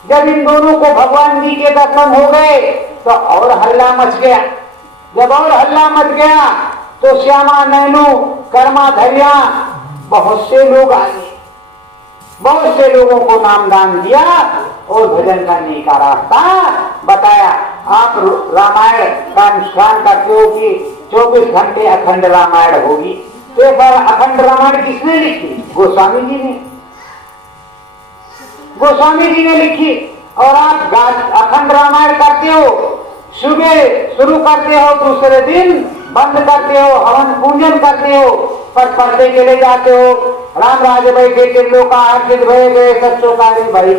जब इन दोनों को भगवान जी के दर्शन हो गए तो और हल्ला मच गया। जब और हल्ला मच गया तो श्यामा नैनो कर्मा धैर्या बहुत से लोग आए, बहुत से लोगों को नामदान दिया और भजन करने का रास्ता बताया। आप रामायण का अनुष्ठान करते हो कि 24 घंटे अखंड रामायण होगी, तो एक बार अखंड रामायण किसने लिखी? गोस्वामी जी ने, गोस्वामी जी ने लिखी। और आप अखंड रामायण करते हो, सुबह शुरू करते हो, दूसरे दिन बंद करते हो, हवन पूजन करते हो, पर पढ़ते चले जाते हो। राम राज बैठे किलो का अर्जित भय गए सच्चो कार्य भाई।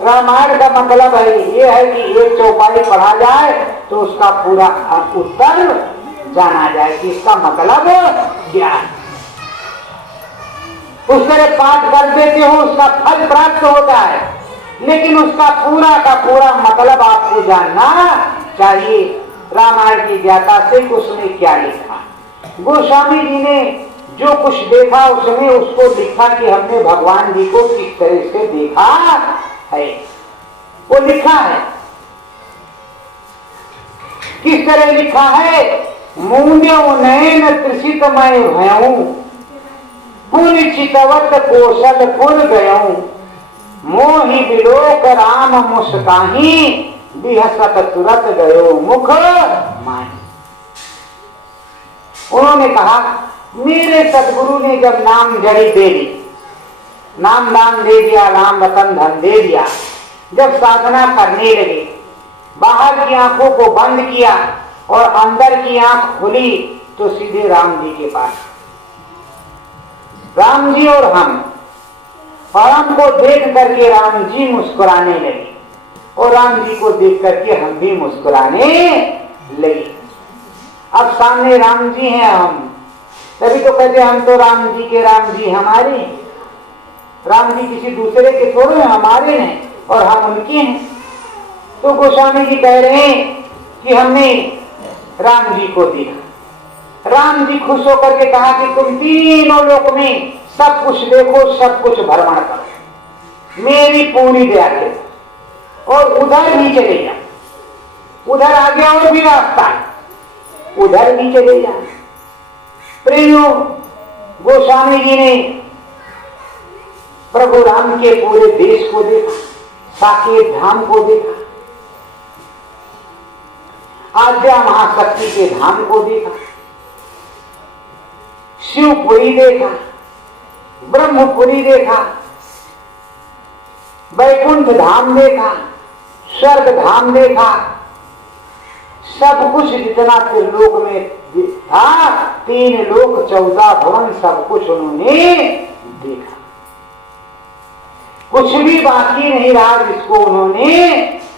रामायण का मतलब है ये है कि एक चौपाई पढ़ा जाए तो उसका पूरा उत्तर जाना जाए कि इसका मतलब क्या है। उस तरह पाठ कर देते हो, उसका फल प्राप्त होता है, लेकिन उसका पूरा का पूरा मतलब आपको जानना चाहिए। रामायण की व्याख्या से उसने क्या लिखा, गोस्वामी जी ने जो कुछ देखा उसमें उसको लिखा कि हमने भगवान जी को किस तरह से देखा है, वो लिखा है। किस तरह लिखा है, मूंड्यो नयन त्रिषितमय भयऊ, पुन चितवत कौशलपुर गयऊ, मोहि बिलोक राम मुस्काही, बिहसत तुरत गयो मुख माही। उन्होंने कहा, मेरे सदगुरु ने जब नाम जड़ी दे दी, नाम दान दे दिया, नाम रतन धन दे दिया, जब साधना करने लगे, बाहर की आंखों को बंद किया और अंदर की आंख खुली, तो सीधे राम जी के पास। राम जी और हमको देख करके राम जी मुस्कुराने लगे और राम जी को देख करके हम भी मुस्कुराने लगे। अब सामने राम जी हैं, हम तभी तो कहते हम तो राम जी के, राम जी हमारे। राम जी किसी दूसरे के थोड़े हैं, हमारे हैं और हम उनके हैं। तो गोस्वामी जी कह रहे हैं कि हमने राम जी को देखा। राम जी खुश होकर के कहा कि तुम तीनों लोक में सब कुछ देखो, सब कुछ भ्रमण करो, मेरी पूरी दया करो और उधर भी चले जाओ। उधर आगे और भी रास्ता है, उधर भी चले जाओ। प्रेमियों, गोस्वामी जी ने प्रभु राम के पूरे देश को देखा, साकेत धाम को देखा, आद्या महाशक्ति के धाम को देखा, शिवपुरी देखा, ब्रह्मपुरी देखा, वैकुंठ धाम देखा, स्वर्ग धाम देखा, सब कुछ जितना त्रिलोक में था, 3 लोक 14 भवन, सब कुछ उन्होंने देखा। कुछ भी बाकी नहीं रहा जिसको उन्होंने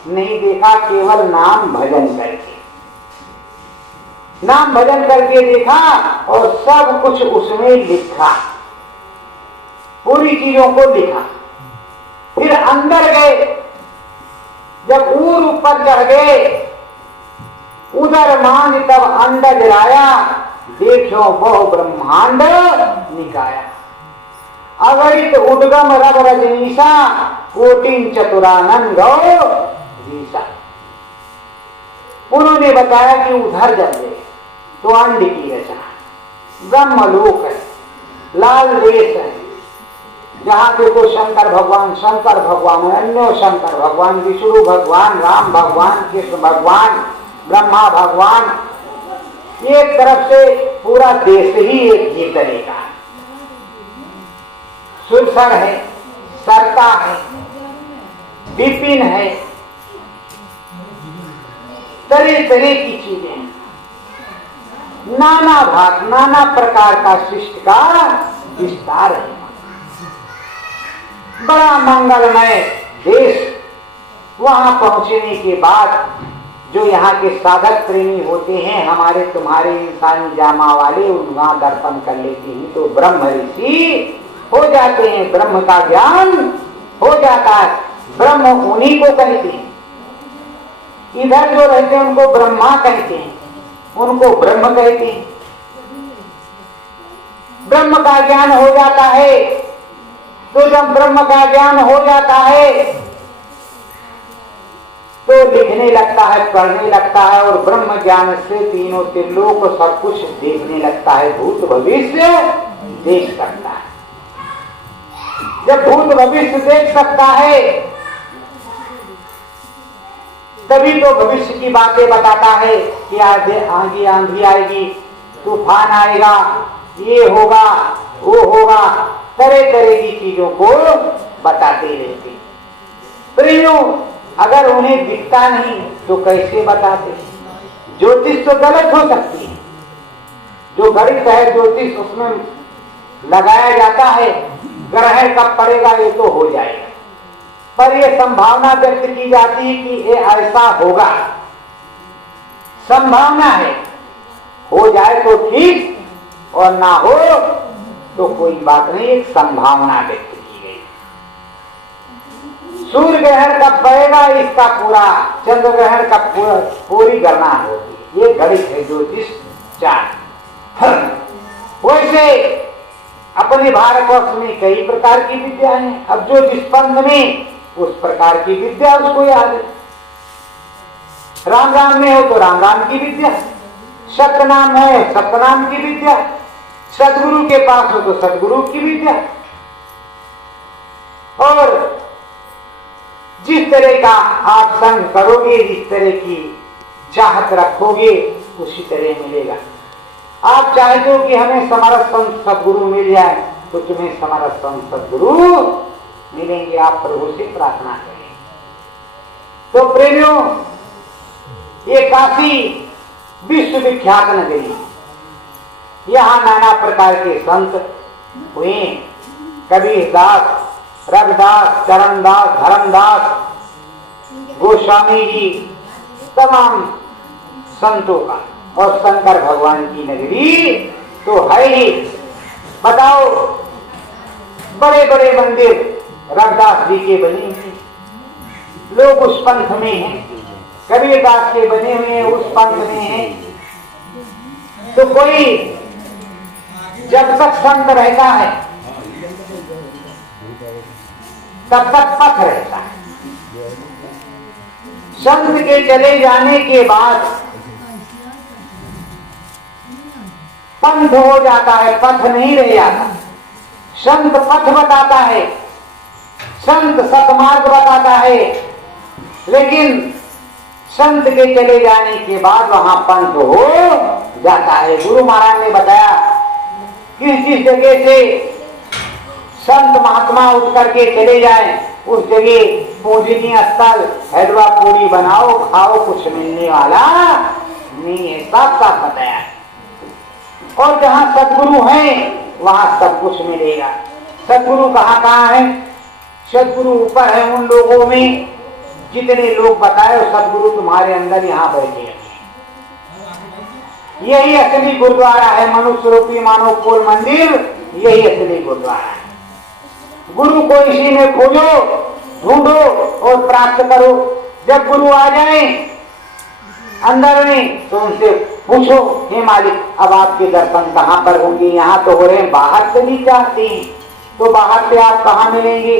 नहीं देखा, केवल नाम भजन करके, नाम भजन करके देखा और सब कुछ उसमें लिखा, पूरी चीजों को लिखा। फिर अंदर गए, जब ऊपर चढ़ गए, उधर मांग तब अंडज लाया, देखो बहु ब्रह्मांड निकाया, अगणित उद्गम रव रजनीसा, कोटिन चतुरानन गौ जीसा। उन्होंने बताया कि उधर जब गए तो अंड की रचना, ब्रह्मलोक है, लाल देश है, जहां पे तो शंकर भगवान है, अन्य शंकर भगवान, विष्णु भगवान, राम भगवान, कृष्ण भगवान, ब्रह्मा भगवान, एक तरफ से पूरा देश ही एक ही तरह का है। सुरसर है, सरता है, विपिन है, तरह तरह की चीजें हैं, नाना भाग, नाना प्रकार का सृष्टि का विस्तार है। बड़ा मंगलमय देश। वहां पहुंचने के बाद जो यहाँ के साधक प्रेमी होते हैं, हमारे तुम्हारे इंसानी जामा वाले, वहां दर्शन कर लेते हैं तो ब्रह्म ऋषि हो जाते हैं, ब्रह्म का ज्ञान हो जाता है। ब्रह्म उन्हीं को कहते हैं। इधर जो रहते हैं उनको ब्रह्मा कहते हैं, उनको ब्रह्म कहते हैं। ब्रह्म का ज्ञान हो जाता है, तो जब ब्रह्म का ज्ञान हो जाता है तो लिखने लगता है, पढ़ने लगता है और ब्रह्म ज्ञान से तीनों त्रिलोक सब कुछ देखने लगता है, भूत भविष्य देख सकता है। जब भूत भविष्य देख सकता है तभी तो भविष्य की बातें बताता है कि आगे आंधी आएगी, तूफान आएगा, ये होगा, वो होगा, तरह तरह की चीजों को बताते रहते। प्रियो, अगर उन्हें दिखता नहीं तो कैसे बताते? ज्योतिष तो गलत हो सकती है, जो गणित है ज्योतिष उसमें लगाया जाता है, ग्रहण कब पड़ेगा ये तो हो जाएगा, पर यह संभावना व्यक्त की जाती है कि ये ऐसा होगा, संभावना है, हो जाए तो ठीक और ना हो तो कोई बात नहीं, एक संभावना व्यक्त की गई। सूर्य ग्रहण कब पड़ेगा इसका पूरा, चंद्र ग्रहण कब पूरी गणना होगी, ये गणित है ज्योतिष चार। वैसे अपने भारतवर्ष में कई प्रकार की विद्या है। अब ज्योतिष पंथ में उस प्रकार की विद्या उसको याद है। राम राम में हो तो राम राम की विद्या, सतनाम है सतनाम की विद्या, सदगुरु के पास हो तो सदगुरु की विद्या। और जिस तरह का आप संग करोगे, जिस तरह की चाहत रखोगे, उसी तरह मिलेगा। आप चाहते हो कि हमें समरस संत सदगुरु मिल जाए, तो तुम्हें समरस संत सदगुरु मिलेंगे। आप प्रभु से प्रार्थना करें। तो प्रेमियों, ये काशी विश्वविख्यात नगरी, यहाँ नाना प्रकार के संत हुए। कबीरदास, रविदास, चरणदास, धर्मदास, गोस्वामी जी, तमाम संतों का, और शंकर भगवान की नगरी तो है ही। बताओ, बड़े बड़े मंदिर रविदास जी के बने हैं, लोग उस पंथ में हैं। कबीरदास के बने हुए उस पंथ में हैं। तो कोई जब तक संत रहता है तब तक पथ रहता है। संत के चले जाने के बाद पंथ हो जाता है, पथ नहीं रह जाता। संत पथ बताता है, संत सतमार्ग बताता है, लेकिन संत के चले जाने के बाद वहां पंथ हो जाता है। गुरु महाराज ने बताया कि जिस जगह से संत महात्मा उठ करके चले जाए, उस जगह पूजनीय स्थल हलवा पूरी बनाओ, खाओ, कुछ मिलने वाला नहीं है, साफ साफ बताया। और जहां सदगुरु हैं वहां सब कुछ मिलेगा। सदगुरु कहाँ कहाँ है? सदगुरु ऊपर है उन लोगों में जितने लोग बताए, सदगुरु तुम्हारे अंदर यहाँ बैठे हैं। यही असली गुरुद्वारा है, मनुष्य रूपी मानव कोल मंदिर, यही असली गुरुद्वारा है। गुरु को इसी में खोजो, ढूंढो और प्राप्त करो। जब गुरु आ जाए अंदर में तो उनसे पूछो, हे मालिक, अब आपके दर्शन कहाँ पर होंगे? यहाँ तो हो रहे हैं, बाहर से नहीं चाहते हैं, तो बाहर से आप कहाँ मिलेंगे?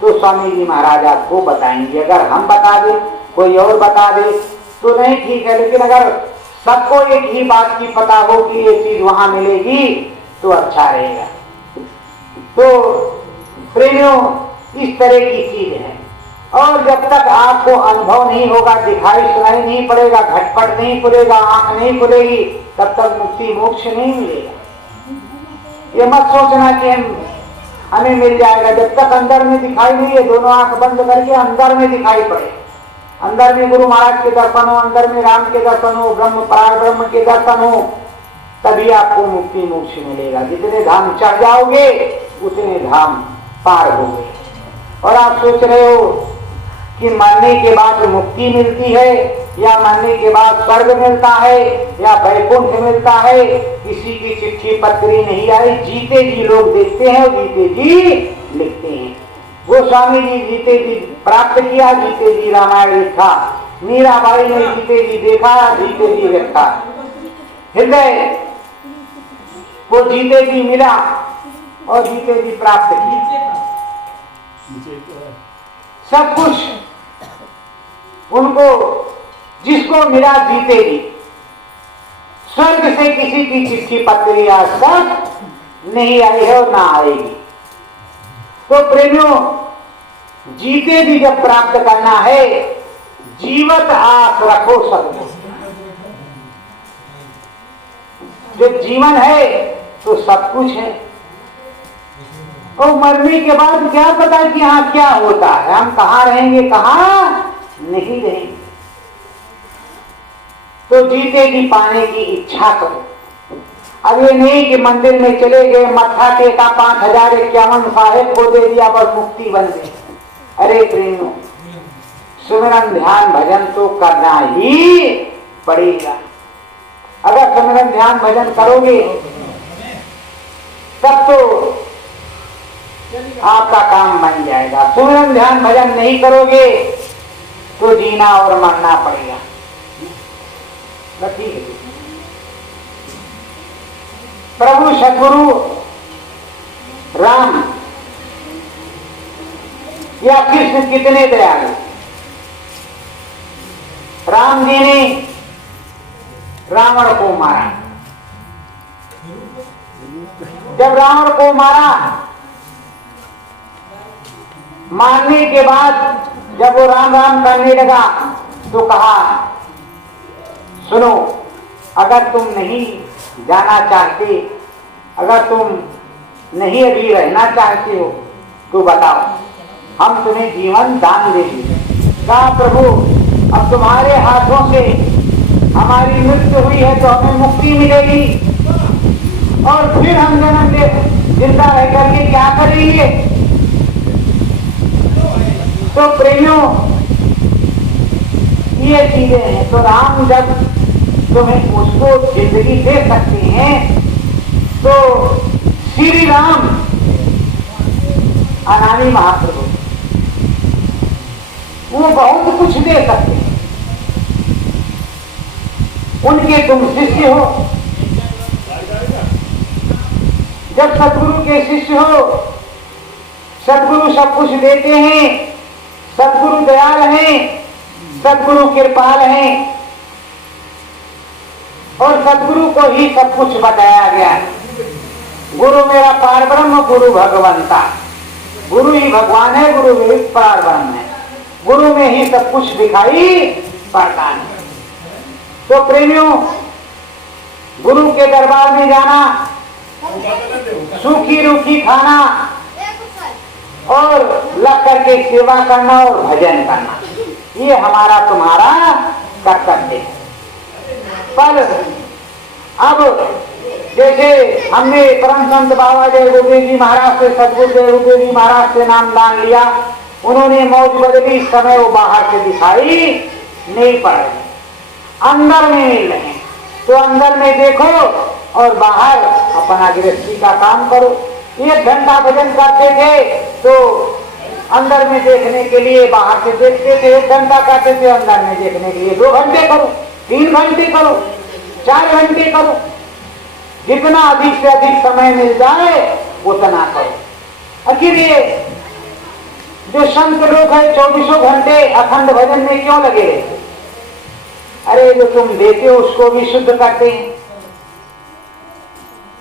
तो स्वामी जी महाराज आपको बताएंगे। अगर हम बता दें, कोई और बता दे तो नहीं ठीक है, लेकिन अगर सबको एक ही बात की पता हो कि ये चीज वहां मिलेगी तो अच्छा रहेगा। तो प्रेमियों, इस तरह की चीज है। और जब तक आपको अनुभव नहीं होगा, दिखाई सुनाई नहीं पड़ेगा, घटपट नहीं खुलेगा, आंख नहीं खुलेगी, तब तक मुक्ति मोक्ष नहीं मिलेगा। ये मत सोचना कि हमें मिल जाएगा। जब तक अंदर में दिखाई नहीं है, दोनों आंख बंद करके अंदर में दिखाई पड़े, अंदर में गुरु महाराज के दर्शन हो, अंदर में राम के दर्शन हो, ब्रह्म पार ब्रह्म के दर्शन हो, तभी आपको मुक्ति मोक्ष मिलेगा। जितने धाम चढ़ जाओगे उतने धाम पार हो गए। और आप सोच रहे हो कि मरने के बाद मुक्ति मिलती है, या मरने के बाद स्वर्ग मिलता है, या वैकुंठ मिलता है, किसी की चिट्ठी पत्री नहीं आई। जीते जी लोग देखते हैं, जीते जी लिखते हैं। गोस्वामी जी जीते जी प्राप्त किया, जीते जी रामायण लिखा। मीराबाई ने जीते जी देखा, जीते जी लिखा। हृदय वो जीते जी मिला और जीते जी प्राप्त किया। सब कुछ उनको जिसको मिला जीते जी। स्वर्ग से किसी की चिट्ठी पत्री आज तक नहीं आई है और ना आएगी। तो प्रेमियों, जीते भी जब प्राप्त करना है, जीवत आस रखो सबको। जब जीवन है तो सब कुछ है। और मरने के बाद क्या पता कि यहाँ क्या होता है, हम कहाँ रहेंगे, कहाँ नहीं रहेंगे। तो जीते जी पाने की इच्छा करो। अब ये नहीं कि मंदिर में चले गए, मत्था टेका, 5051 साहेब को दे दिया, बस मुक्ति बन गई। अरे प्रेमियों, सुमिरन ध्यान भजन तो करना ही पड़ेगा। अगर सुमिरन ध्यान भजन करोगे तब तो आपका काम बन जाएगा। सुमिरन ध्यान भजन नहीं करोगे तो जीना और मरना पड़ेगा। ठीक है। प्रभु सद्गुरु राम या कृष्ण कितने दयालु, राम जी ने रावण को मारा। जब रावण को मारा, मारने के बाद जब वो राम राम करने लगा तो कहा, सुनो, अगर तुम नहीं जाना चाहते, अगर तुम नहीं अभी रहना चाहते हो तो बताओ, हम तुम्हें जीवन दान देंगे। कहा, प्रभु, अब तुम्हारे हाथों से हमारी मृत्यु हुई है तो हमें मुक्ति मिलेगी, और फिर हम जन्म ले जिंदा रह करके क्या करेंगे। तो प्रेमियों, ये चीजें हैं। तो राम जब तुम्हें उसको जिंदगी दे सकते हैं तो श्री राम अनामी महाप्रभु वो बहुत कुछ दे सकते हैं। उनके तुम शिष्य हो। जब सतगुरु के शिष्य हो, सतगुरु सब कुछ देते हैं, सतगुरु दयाल हैं, सतगुरु कृपाल हैं, और सतगुरु को ही सब कुछ बताया गया है। गुरु मेरा पार ब्रह्म, गुरु भगवंता, गुरु ही भगवान है, गुरु ही पार ब्रह्म है, गुरु में ही सब कुछ दिखाई पड़ता है। तो प्रेमियों, गुरु के दरबार में जाना, सूखी रूखी खाना और लग करके सेवा करना और भजन करना, ये हमारा तुम्हारा कर्तव्य है। पर अब जैसे हमने परम संत बाबा जय गुरुदेव जी महाराज से, सतगुरु जय गुरुदेव जी महाराज से नाम दान लिया, उन्होंने मौज बदली, इस समय वो बाहर से दिखाई नहीं पड़ रहे, अंदर में मिल रहे हैं। तो अंदर में देखो और बाहर अपना गृहस्थी का काम करो। 1 घंटा भजन करते थे तो अंदर में देखने के लिए बाहर से देखते थे, 1 घंटा करते थे, अंदर में देखने के लिए 2 घंटे करो, 3 घंटे करो, 4 घंटे करो, जितना अधिक से अधिक समय मिल जाए उतना करो। आखिर ये जो संत लोग हैं 24 घंटे अखंड भजन में क्यों लगे रहते? अरे जो तुम देते हो उसको भी शुद्ध करते हैं,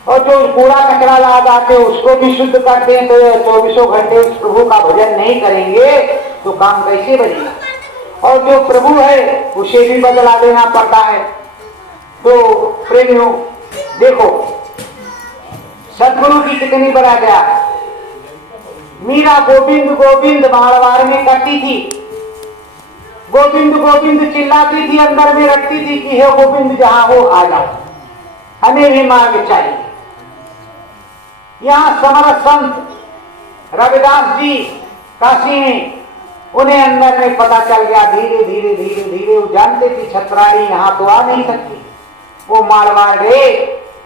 और जो कूड़ा कचरा ला जाते हैं उसको भी शुद्ध करते हैं। तो 24 घंटे उस प्रभु का भजन नहीं करेंगे तो काम कैसे बनेगा? और जो प्रभु है उसे भी बदला देना पड़ता है। तो प्रेमियों देखो, सदगुरु की कितनी बड़ा गया। मीरा गोविंद गोविंद बाड़वार में करती थी, गोविंद गोविंद चिल्लाती थी, अंदर में रखती थी कि हे गोविंद जहां हो आ जाओ, हमें भी मार्ग चाहिए। यहाँ समर्थ संत रविदास जी काशी में, उन्हें अंदर में पता चल गया, धीरे धीरे धीरे धीरे वो जानते थे छत्राणी यहाँ तो आ नहीं सकती। वो मारवाड़ गए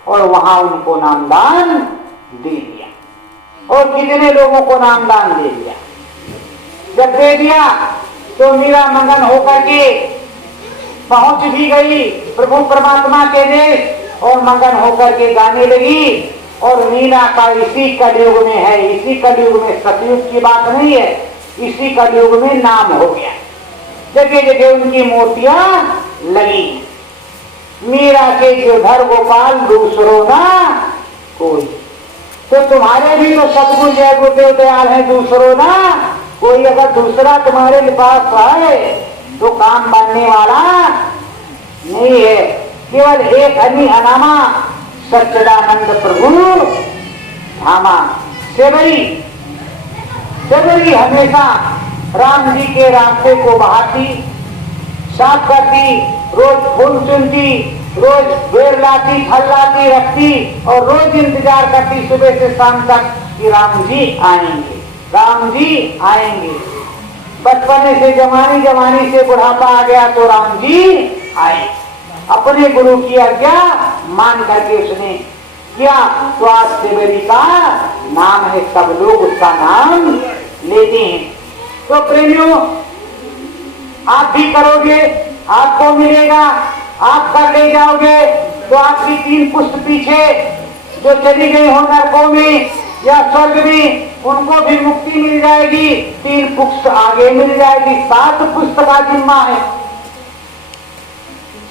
और वहां उनको नामदान दे दिया, और कितने लोगों को नामदान दे दिया। जब दे दिया तो मीरा मंगन होकर के पहुंच भी गई प्रभु परमात्मा के देश, और मंगन होकर के गाने लगी। और मीरा का इसी कलयुग में है, इसी कलयुग में, सतयुग की बात नहीं है, इसी कलयुग में नाम हो गया, जगह जगह उनकी मूर्तियां लगी। मीरा के गिरधर गोपाल दूसरो ना कोई। तो तुम्हारे भी तो सतगुरु जय गुरुदेव दयाल है, दूसरो ना कोई। अगर दूसरा तुम्हारे पास है तो काम बनने वाला नहीं है। केवल एक हनी अनामा सच्चिदानंद प्रभु धामा। सेवरी सेवरी हमेशा राम जी के रास्ते को बहाती, साफ करती, रोज फूल चुनती, रोज बेर लाती, फल लाती, रखती, और रोज इंतजार करती सुबह से शाम तक कि राम जी आएंगे, राम जी आएंगे। बचपने से जवानी, जवानी से बुढ़ापा आ गया तो राम जी आए। अपने गुरु की आज्ञा मान करके उसने किया, तो आज सेवरी का नाम है, सब लोग उसका नाम लेते हैं। तो प्रेमियों, आप भी करोगे, आपको मिलेगा, आप कर ले जाओगे तो आपकी 3 पुस्त पीछे जो चली गई हो नरकों में या स्वर्ग में, उनको भी मुक्ति मिल जाएगी, 3 पुस्त आगे मिल जाएगी। 7 पुस्त का जिम्मा है,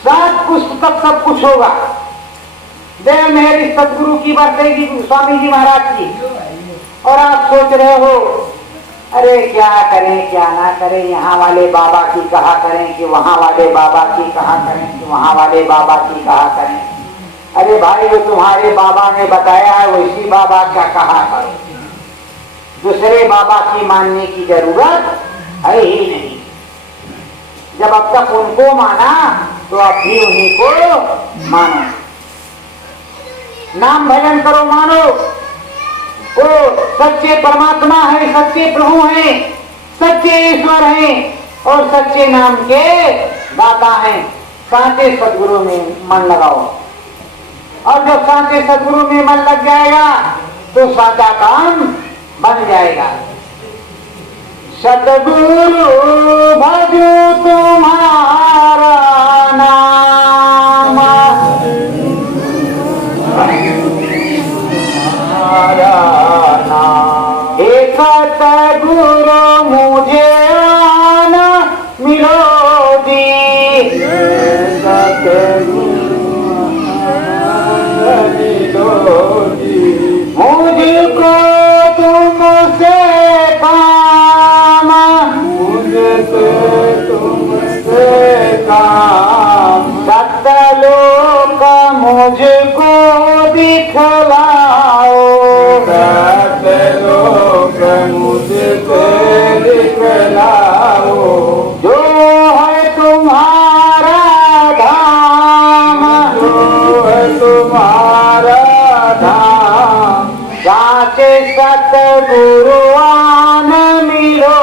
सात पुष्प तक सब कुछ होगा। दया मेरी सदगुरु की बरसेगी स्वामी जी महाराज की। और आप सोच रहे हो अरे क्या करें क्या ना करें, यहाँ वाले बाबा की कहा करें कि वहाँ वाले बाबा की कहा करें कि वहाँ वाले बाबा की कहा करें। अरे भाई वो तुम्हारे बाबा ने बताया है वैसी बाबा क्या कहा करो, दूसरे बाबा की मानने की जरूरत है ही नहीं। जब अब तक उनको माना तो अब भी उन्हीं को मानो, नाम भजन करो, मानो वो सच्चे परमात्मा है, सच्चे प्रभु हैं, सच्चे ईश्वर हैं और सच्चे नाम के दाता हैं। सांचे सदगुरु में मन लगाओ और जब सांचे सदगुरु में मन लग जाएगा तो साचा काम बन जाएगा। सतगुरु भजो तुम्हारा नाम, हे सतगुरु मुझे आना मिलो जी, मुझको तुमसे काम, तुमसे काम, सतलोक मुझको दिखलाओ, सतलोक मुझको दिखलाओ, जो है तुम्हारा धाम, जो है तुम्हारा धाम, साचे सतगुरु आन मिलो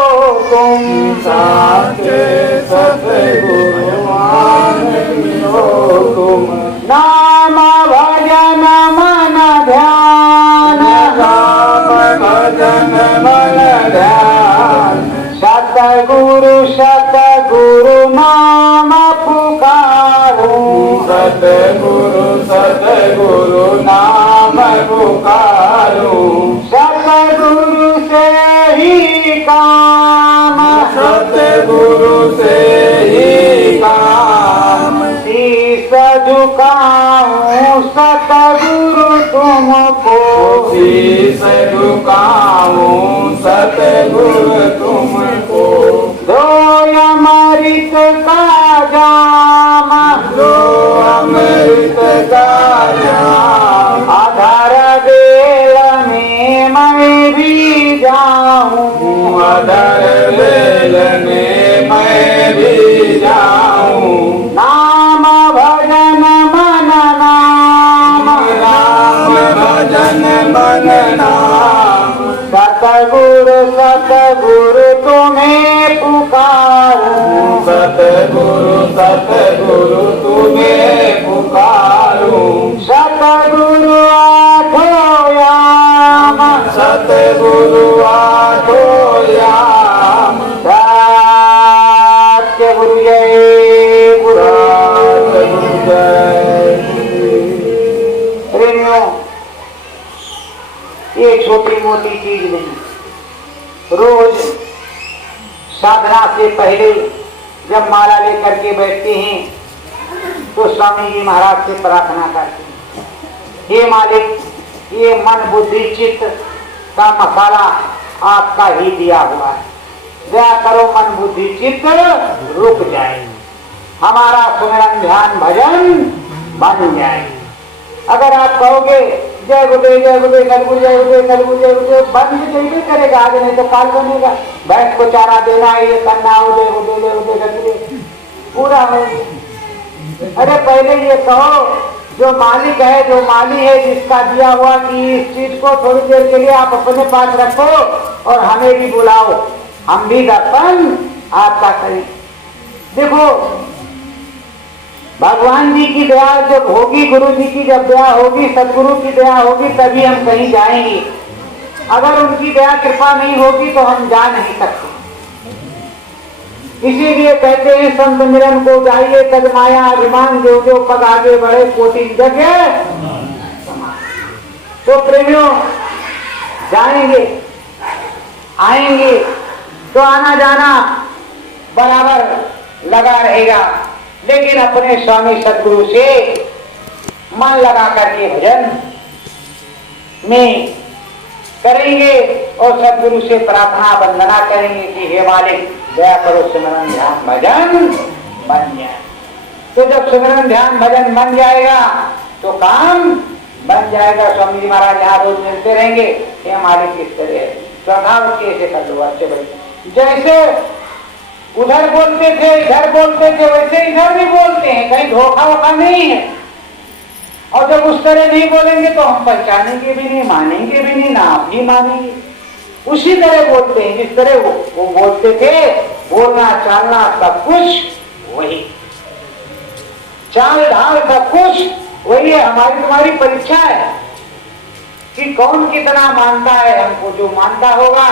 तुम, साचे सतगुरु आन मिलो तुम, नाम भजन मन ध्यान, नाम भजन मन ध्यान, सतगुरु सतगुरु नाम पुकारूं, सतगुरु सतगुरु नाम पुकारूं, सतगुरु से ही काम, सतगुरु से ही काम, शीस झुकाऊं सतगुरु तुमको, शीस झुकाऊं सतगुरु तुमको, दो अमृत का जाम, दो अमृत का जाम, आधार बेल में मैं भी जाऊं, आधार बेल में मैं भी जाऊं, नाम भजन मन नाम, नाम भजन मन नाम, सतगुरु सतगुरु तुम्हें पुकारूं, सतगुरु सतगुरु तुम्हें पुकारूं, सतगुरु आठो याम, सतगुरु आठो याम, सत्य गुरु जय गुरु जय। प्रेमियों, ये छोटी मोटी चीज नहीं, रोज साधना से पहले जब माला लेकर के बैठते हैं तो स्वामी जी महाराज से प्रार्थना करते हैं, हे मालिक ये मन बुद्धि चित्त का मसाला आपका ही दिया हुआ है, दया करो मन बुद्धि चित्त रुक जाए, हमारा सुमिरन ध्यान भजन बन जाए। अगर आप कहोगे जय गुरुदेव जय गुरुदेव कलगुरु जय गुरुदेव कलगुरु जय गुरुदेव, बंद जैसे करेगा आगे, नहीं तो काल बनेगा, भैंस को चारा देना है ये करना हो, जय गुरुदेव जय गुरुदेव कलगुरु पूरा हो। अरे पहले ये कहो जो मालिक है, जो माली है, जिसका दिया हुआ कि इस चीज को थोड़ी देर के लिए आप अपने पास रखो और हमें भी बुलाओ, हम भी दर्शन आपका करें। देखो भगवान जी की दया जब होगी, गुरु जी की जब दया होगी, सदगुरु की दया होगी, तभी हम कहीं जाएंगे। अगर उनकी दया कृपा नहीं होगी तो हम जा नहीं सकते। इसीलिए कहते हैं संत मिलन को जाइए तद माया अभिमान, जो जो पग आगे बढ़े कोटि जगह। तो प्रेमियों जाएंगे आएंगे तो आना जाना बराबर लगा रहेगा। लेकिन अपने स्वामी सदगुरु से मन लगा करके भजन में करेंगे और सदगुरु से प्रार्थना वंदना करेंगे कि हे मालिक दया करो, सिमरन ध्यान भजन बन जाए। तो जब सिमरन ध्यान भजन बन जाएगा तो काम बन जाएगा। स्वामी जी महाराज यहाँ रोज मिलते रहेंगे, हे मालिक इस तरह स्वभाव कैसे कर लो, अच्छे बड़े जैसे उधर बोलते थे इधर बोलते थे वैसे इधर भी बोलते हैं, कहीं धोखा वोखा नहीं है। और जब उस तरह नहीं बोलेंगे तो हम पहचानेंगे भी नहीं, मानेंगे भी नहीं, ना आप ही मानेंगे। उसी तरह बोलते हैं जिस तरह वो बोलते थे, बोलना चालना सब कुछ वही, चाल ढाल सब कुछ वही है। हमारी तुम्हारी परीक्षा है कि कौन कितना मानता है हमको। जो मानता होगा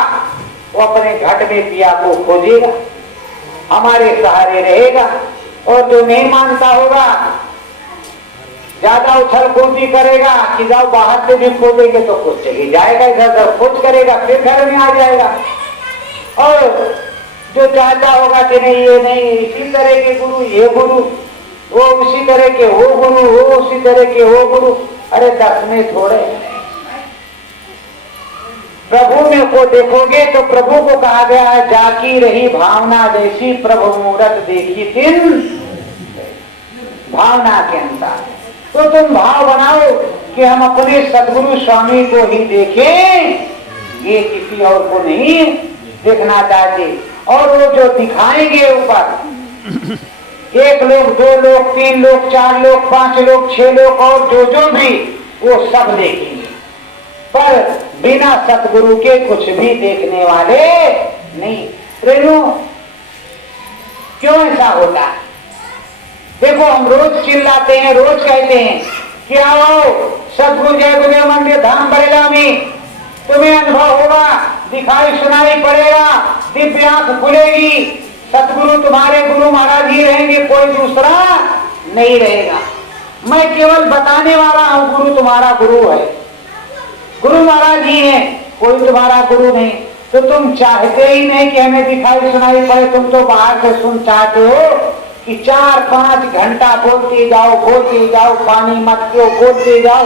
वो अपने घट में पिया को खोजेगा, हमारे सहारे रहेगा, और जो नहीं मानता होगा ज्यादा उछल कूदी करेगा कि जाओ बाहर से भी खोजेंगे तो कुछ चली जाएगा, इधर उधर खोज करेगा फिर घर में आ जाएगा। और जो चाहता होगा कि नहीं ये नहीं, इसी तरह के गुरु ये गुरु, वो उसी तरह के वो गुरु, वो उसी तरह के वो गुरु, अरे 10 में थोड़े। प्रभु में को देखोगे तो प्रभु को कहा गया है जाकी रही भावना जैसी, प्रभु मूरत देखी तिन भावना के अनुसार। तो तुम भाव बनाओ कि हम अपने सदगुरु स्वामी को ही देखें, ये किसी और को नहीं देखना चाहते। और वो जो दिखाएंगे ऊपर, 1 लोग 2 लोग 3 लोग 4 लोग 5 लोग 6 लोग और जो भी, वो सब देखेंगे, पर बिना सतगुरु के कुछ भी देखने वाले नहीं। रेणु क्यों ऐसा होता है? देखो हम रोज चिल्लाते हैं, रोज कहते हैं कि आओ सतगुरु जय गुरुदेव मंदिर धाम बरेला में, तुम्हें अनुभव होगा, दिखाई सुनाई पड़ेगा, दिव्य आंख खुलेगी, सतगुरु तुम्हारे गुरु महाराज ही रहेंगे, कोई दूसरा नहीं रहेगा। मैं केवल बताने वाला हूँ, गुरु तुम्हारा गुरु है, गुरु महाराज ही है, कोई तुम्हारा गुरु नहीं। तो तुम चाहते ही नहीं कि हमें दिखाई सुनाई पड़े, तुम तो बाहर से सुन चाहते हो कि 4-5 घंटा बोलते जाओ, पानी मत पियो, बोलते जाओ,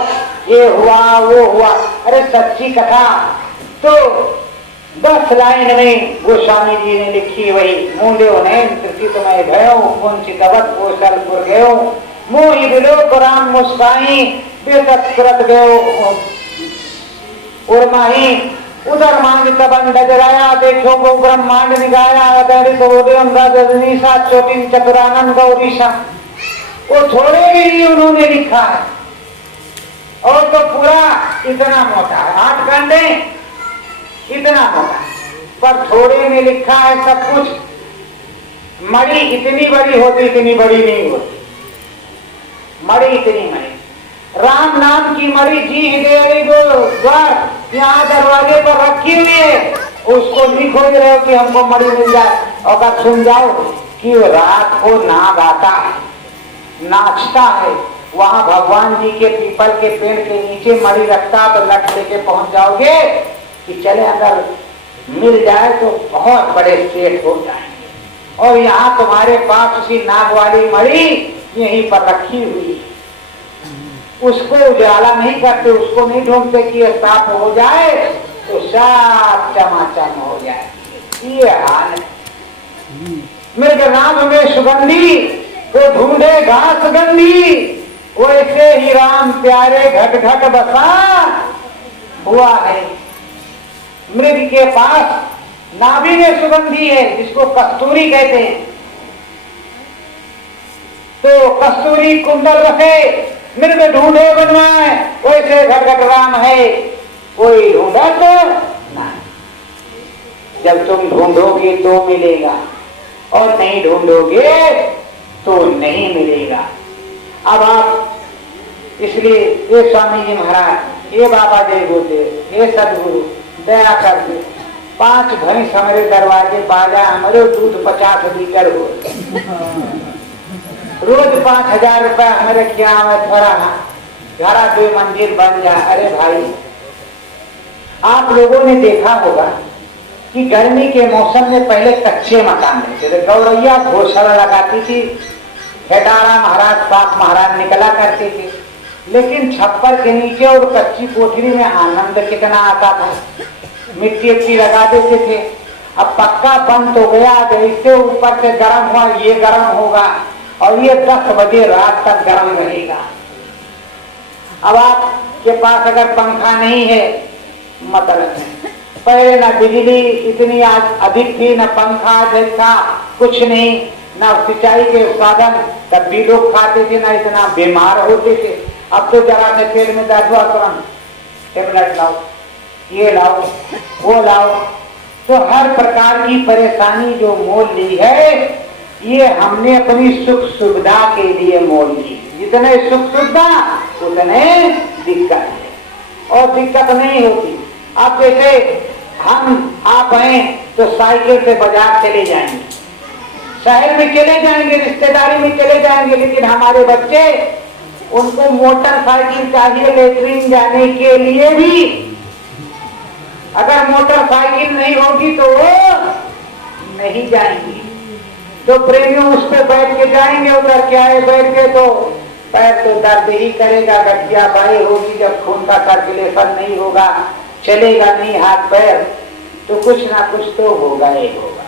ये हुआ वो हुआ। अरे सच्ची कथा तो 10 लाइन में गोस्वामी जी ने लिखी, वही मूल्यो ने तुम्हें भयो कुंचितवत कौशलपुर गयो, मोहि विलोक राम मुस्काई बेतत गयो उर्माही, उधर मांग तबन डजराया, देखो वो ब्रह्मांड निगाया, रजनीसा चोटिन चतुरानंद गौरीशा। वो थोड़े भी नहीं उन्होंने लिखा है, और तो पूरा इतना मोटा है, 8 घंटे इतना मोटा है, पर थोड़े में लिखा है सब कुछ। मणि इतनी बड़ी होती, इतनी बड़ी नहीं होती, मणि इतनी मणि, राम नाम की मणि जी हृदय द्वार यहाँ दरवाजे पर रखी हुई है, उसको नहीं खोज रहे हो कि हमको मणि मिल जाए। और सुन जाओ कि रात को नाग आता है, नाचता है, वहां भगवान जी के पीपल के पेड़ के नीचे मणि रखता, तो लट लेके पहुंच जाओगे कि चले अगर मिल जाए तो बहुत बड़े सेठ हो जाएंगे। और यहाँ तुम्हारे पास उसी नाग वाली मणि यहीं पर रखी हुई है, उसको उजाला नहीं करते, उसको नहीं ढूंढते कि ये साफ हो जाए तो साफ चमाचम हो जाए। ये हाल है। मृगनाभ में सुगंधी तो ढूंढे घास गंधी, वैसे ही राम प्यारे घट घट बसा हुआ है। मृग के पास नाभि में सुगंधी है, जिसको कस्तूरी कहते हैं, तो कस्तूरी कुंडल रखे, मृग ढूंढे बनवाए, वैसे घट घट राम है, कोई ढूंढत नहीं। जब तुम ढूंढोगे तो मिलेगा, और नहीं ढूंढोगे तो नहीं मिलेगा। अब आप इसलिए ये स्वामी जी महाराज, ये बाबा जय गुरुदेव, ये सदगुरु दया करके 5 भैंस हमारे दरवाजे बाजा, हमारे दूध 50 लीटर हो, रोज 5000 रुपया हमारे क्या है, थोड़ा घरा 2 मंदिर बन जाए। अरे भाई, आप लोगों ने देखा होगा कि गर्मी के मौसम में पहले कच्चे मकान थे, गौरैया घोषणा लगाती थी हेटारा महाराज, पाक महाराज निकला करते थे। लेकिन छप्पर के नीचे और कच्ची कोठरी में आनंद कितना आता था। मिट्टी लगा देते थे। अब पक्का बंद हो गया, इससे ऊपर से गर्म हुआ, ये गर्म होगा और ये 10 बजे रात तक गर्म रहेगा। अब आपके पास अगर पंखा नहीं है, मतलब पहले ना बिजली इतनी अधिक थी, न पंखा अधिक था, कुछ नहीं, ना सिंचाई के साधन, तब भी लोग खाते थे, ना इतना बीमार होते थे। अब तो जरा से पेट में दर्द हुआ तुरंत टेबलेट लाओ, ये लाओ, वो लाओ। तो हर प्रकार की परेशानी जो मोल ली है, ये हमने अपनी सुख सुविधा के लिए मोल ली। जितने सुख सुविधा उतने दिक्कत है, और दिक्कत नहीं होती। अब जैसे हम आप हैं तो साइकिल से बाजार चले जाएंगे, शहर में चले जाएंगे, रिश्तेदारी में चले जाएंगे, लेकिन हमारे बच्चे, उनको मोटरसाइकिल चाहिए लेटरिन जाने के लिए भी। अगर मोटरसाइकिल नहीं होगी तो वो नहीं जाएंगे। तो प्रेमियों उस पर बैठ के जाएंगे, उधर क्या है बैठ के तो पैर तो दर्द ही करेगा, गठिया बाई होगी, जब खून का सर्कुलेशन नहीं होगा, चलेगा नहीं हाथ पैर, तो कुछ ना कुछ तो होगा ही होगा।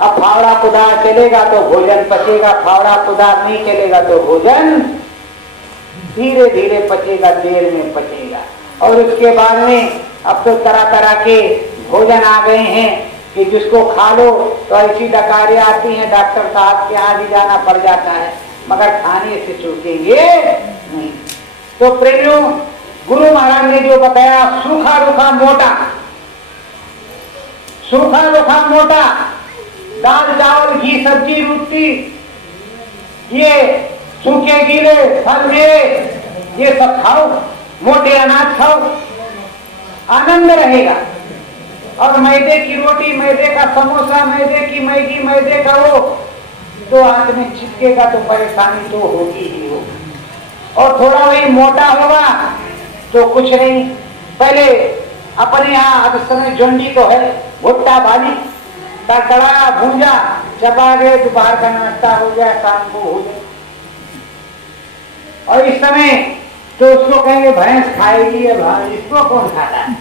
अब फावड़ा कुदार चलेगा तो भोजन पचेगा, फावड़ा कुदार नहीं चलेगा तो भोजन धीरे धीरे पचेगा, देर में पचेगा। और उसके बाद में अब तो तरह तरह के भोजन आ गए हैं कि जिसको खा लो तो ऐसी डकारें आती हैं, डॉक्टर साहब के यहाँ भी जाना पड़ जाता है, मगर खाने से चूकेंगे नहीं। तो प्रेमियों, गुरु महाराज ने जो बताया, सूखा रुखा मोटा, सूखा रुखा मोटा, दाल चावल घी सब्जी रोटी, ये सूखे गीले फल मेरे, ये सब खाओ, मोटे अनाज खाओ, आनंद रहेगा। और मैदे की रोटी, मैदे का समोसा, मैदे की मैगी, मैदे का वो, तो हाथ में चिपकेगा तो परेशानी तो होगी ही होगी। और थोड़ा वही मोटा होगा तो कुछ नहीं। पहले अपने यहाँ अब समय झुंडी तो है, भुट्टा भाजी, तड़का भूंजा, चबा गए, दोपहर का नाश्ता हो गया, शाम को हो गया। और इस समय तो उसको कहेंगे भैंस खाएगी है भाई, इसको कौन खाता है,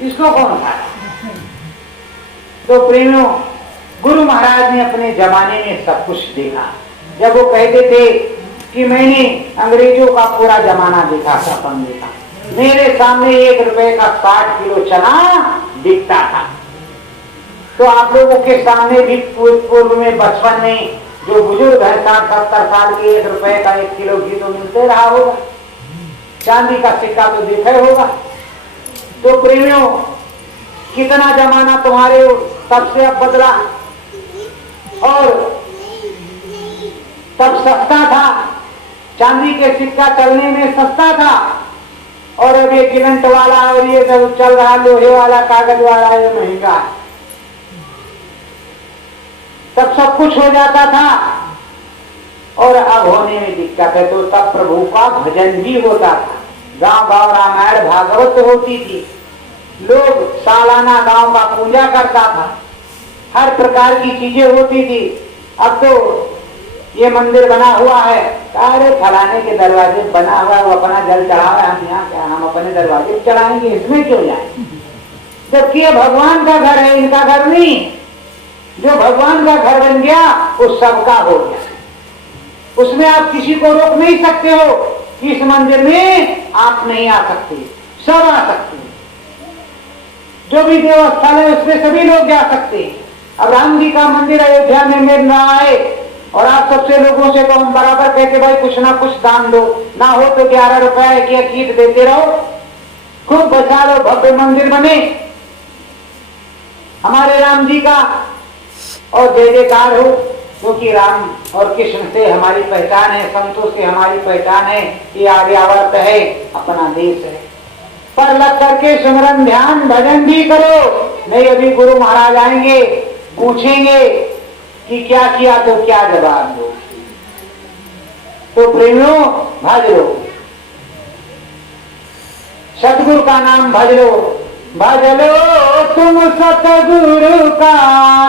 इसको कौन खाता है। तो प्रेमियों, गुरु महाराज ने अपने जमाने में सब कुछ देखा। जब वो कहते थे कि मैंने अंग्रेजों का पूरा जमाना देखा, सपन देखा, मेरे सामने 1 रुपए का 60 किलो चना बिकता था। तो आप लोगों के सामने भी पूर्व में बचपन में जो बुजुर्ग है 60-70 साल के, 1 रुपए का 1 किलो घी तो मिलते रहा होगा, चांदी का सिक्का तो देखा होगा। तो प्रेमियों, कितना जमाना तुम्हारे तब से अब बदला, और तब सस्ता था, चांदी के सिक्का चलने में सस्ता था, और अब ये गिलंट वाला और ये सब चल रहा लोहे वाला, कागज वाला, ये महंगा है। तब सब कुछ हो जाता था और अब होने में दिक्कत है। तो तब प्रभु का भजन भी होता था, गांव गांव रामायण भागवत होती थी, लोग सालाना गांव का पूजा करता था, हर प्रकार की चीजें होती थी। अब तो ये मंदिर बना हुआ है, अरे फलाने के दरवाजे बना हुआ है, वो अपना जल चढ़ा है, हम यहाँ क्या, हम अपने दरवाजे चढ़ाएंगे, इसमें क्यों जाएंगे, जबकि ये भगवान का घर है, इनका घर नहीं। जो भगवान का घर बन गया वो सबका हो गया, उसमें आप किसी को रोक नहीं सकते हो कि इस मंदिर में आप नहीं आ सकते, सब आ सकते हैं। जो भी देवस्थल है उसमें सभी लोग जा सकते हैं। अब राम जी का मंदिर अयोध्या में मिल रहा है, और आप सबसे लोगों से तो हम बराबर कहते भाई कुछ ना कुछ दान दो, ना हो तो 11 रुपए की कीट देते रहो, खूब बचा लो, भव्य मंदिर बने हमारे राम जी का, और जय जयकार हो, क्योंकि राम और कृष्ण से हमारी पहचान है, संतों से हमारी पहचान है, ये आर्यावर्त है, अपना देश है। पर लग करके सुमरन ध्यान भजन भी करो, नहीं अभी गुरु महाराज आएंगे, पूछेंगे कि क्या किया तो क्या जवाब दो। तो प्रेमियों, भज लो, सतगुरु का नाम भज लो, भज लो तुम सतगुरु का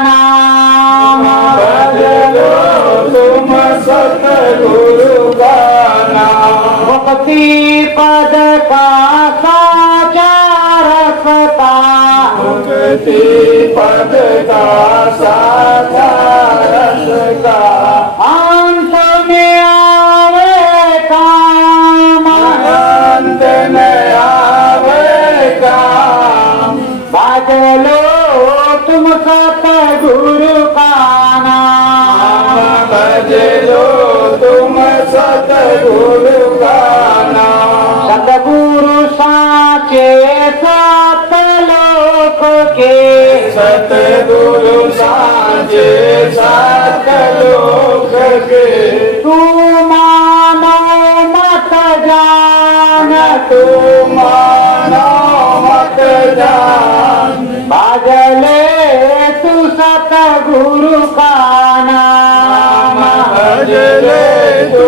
नाम, भज लो तुम सतगुरु का नाम। मुक्ति पद का साचा रसता, मुक्ति पद का साचा रस का। अंत में आवे काम, अंत में आवे काम। भज लो तुम सतगुरु का नाम। भज लो तुम सतगुरु का नाम। सतगुरु साचे सतलोक के, सतगुरु साचे सतलोक के। तू मानो मत जान, तू मानो मत जान। भजले तू सतगुरु का नाम। भज ले तू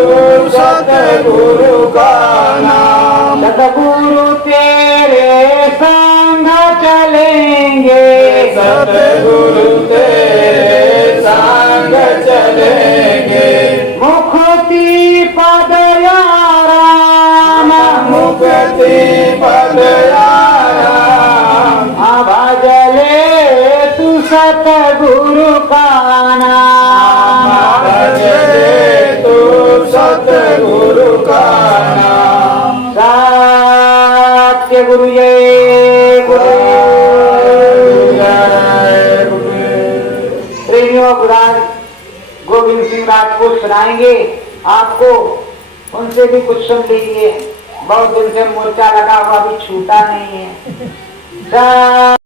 सतगुरु का नाम। सतगुरु तेरे संग चलेंगे, सतगुरु तेरे संग चलेंगे। मुक्ति पद आराम, मुक्ति पद आराम। भजले तू सतगुरु का नाम। भज ले तू सतगुरु का नाम। सत्य गुरु जय गुरु। प्रेमियों गुराज गोविंद सिंह राजपूत सुनाएंगे आपको, उनसे भी कुछ सुन लीजिए। बहुत दिन से मोर्चा लगा हुआ, अभी छूटा नहीं है।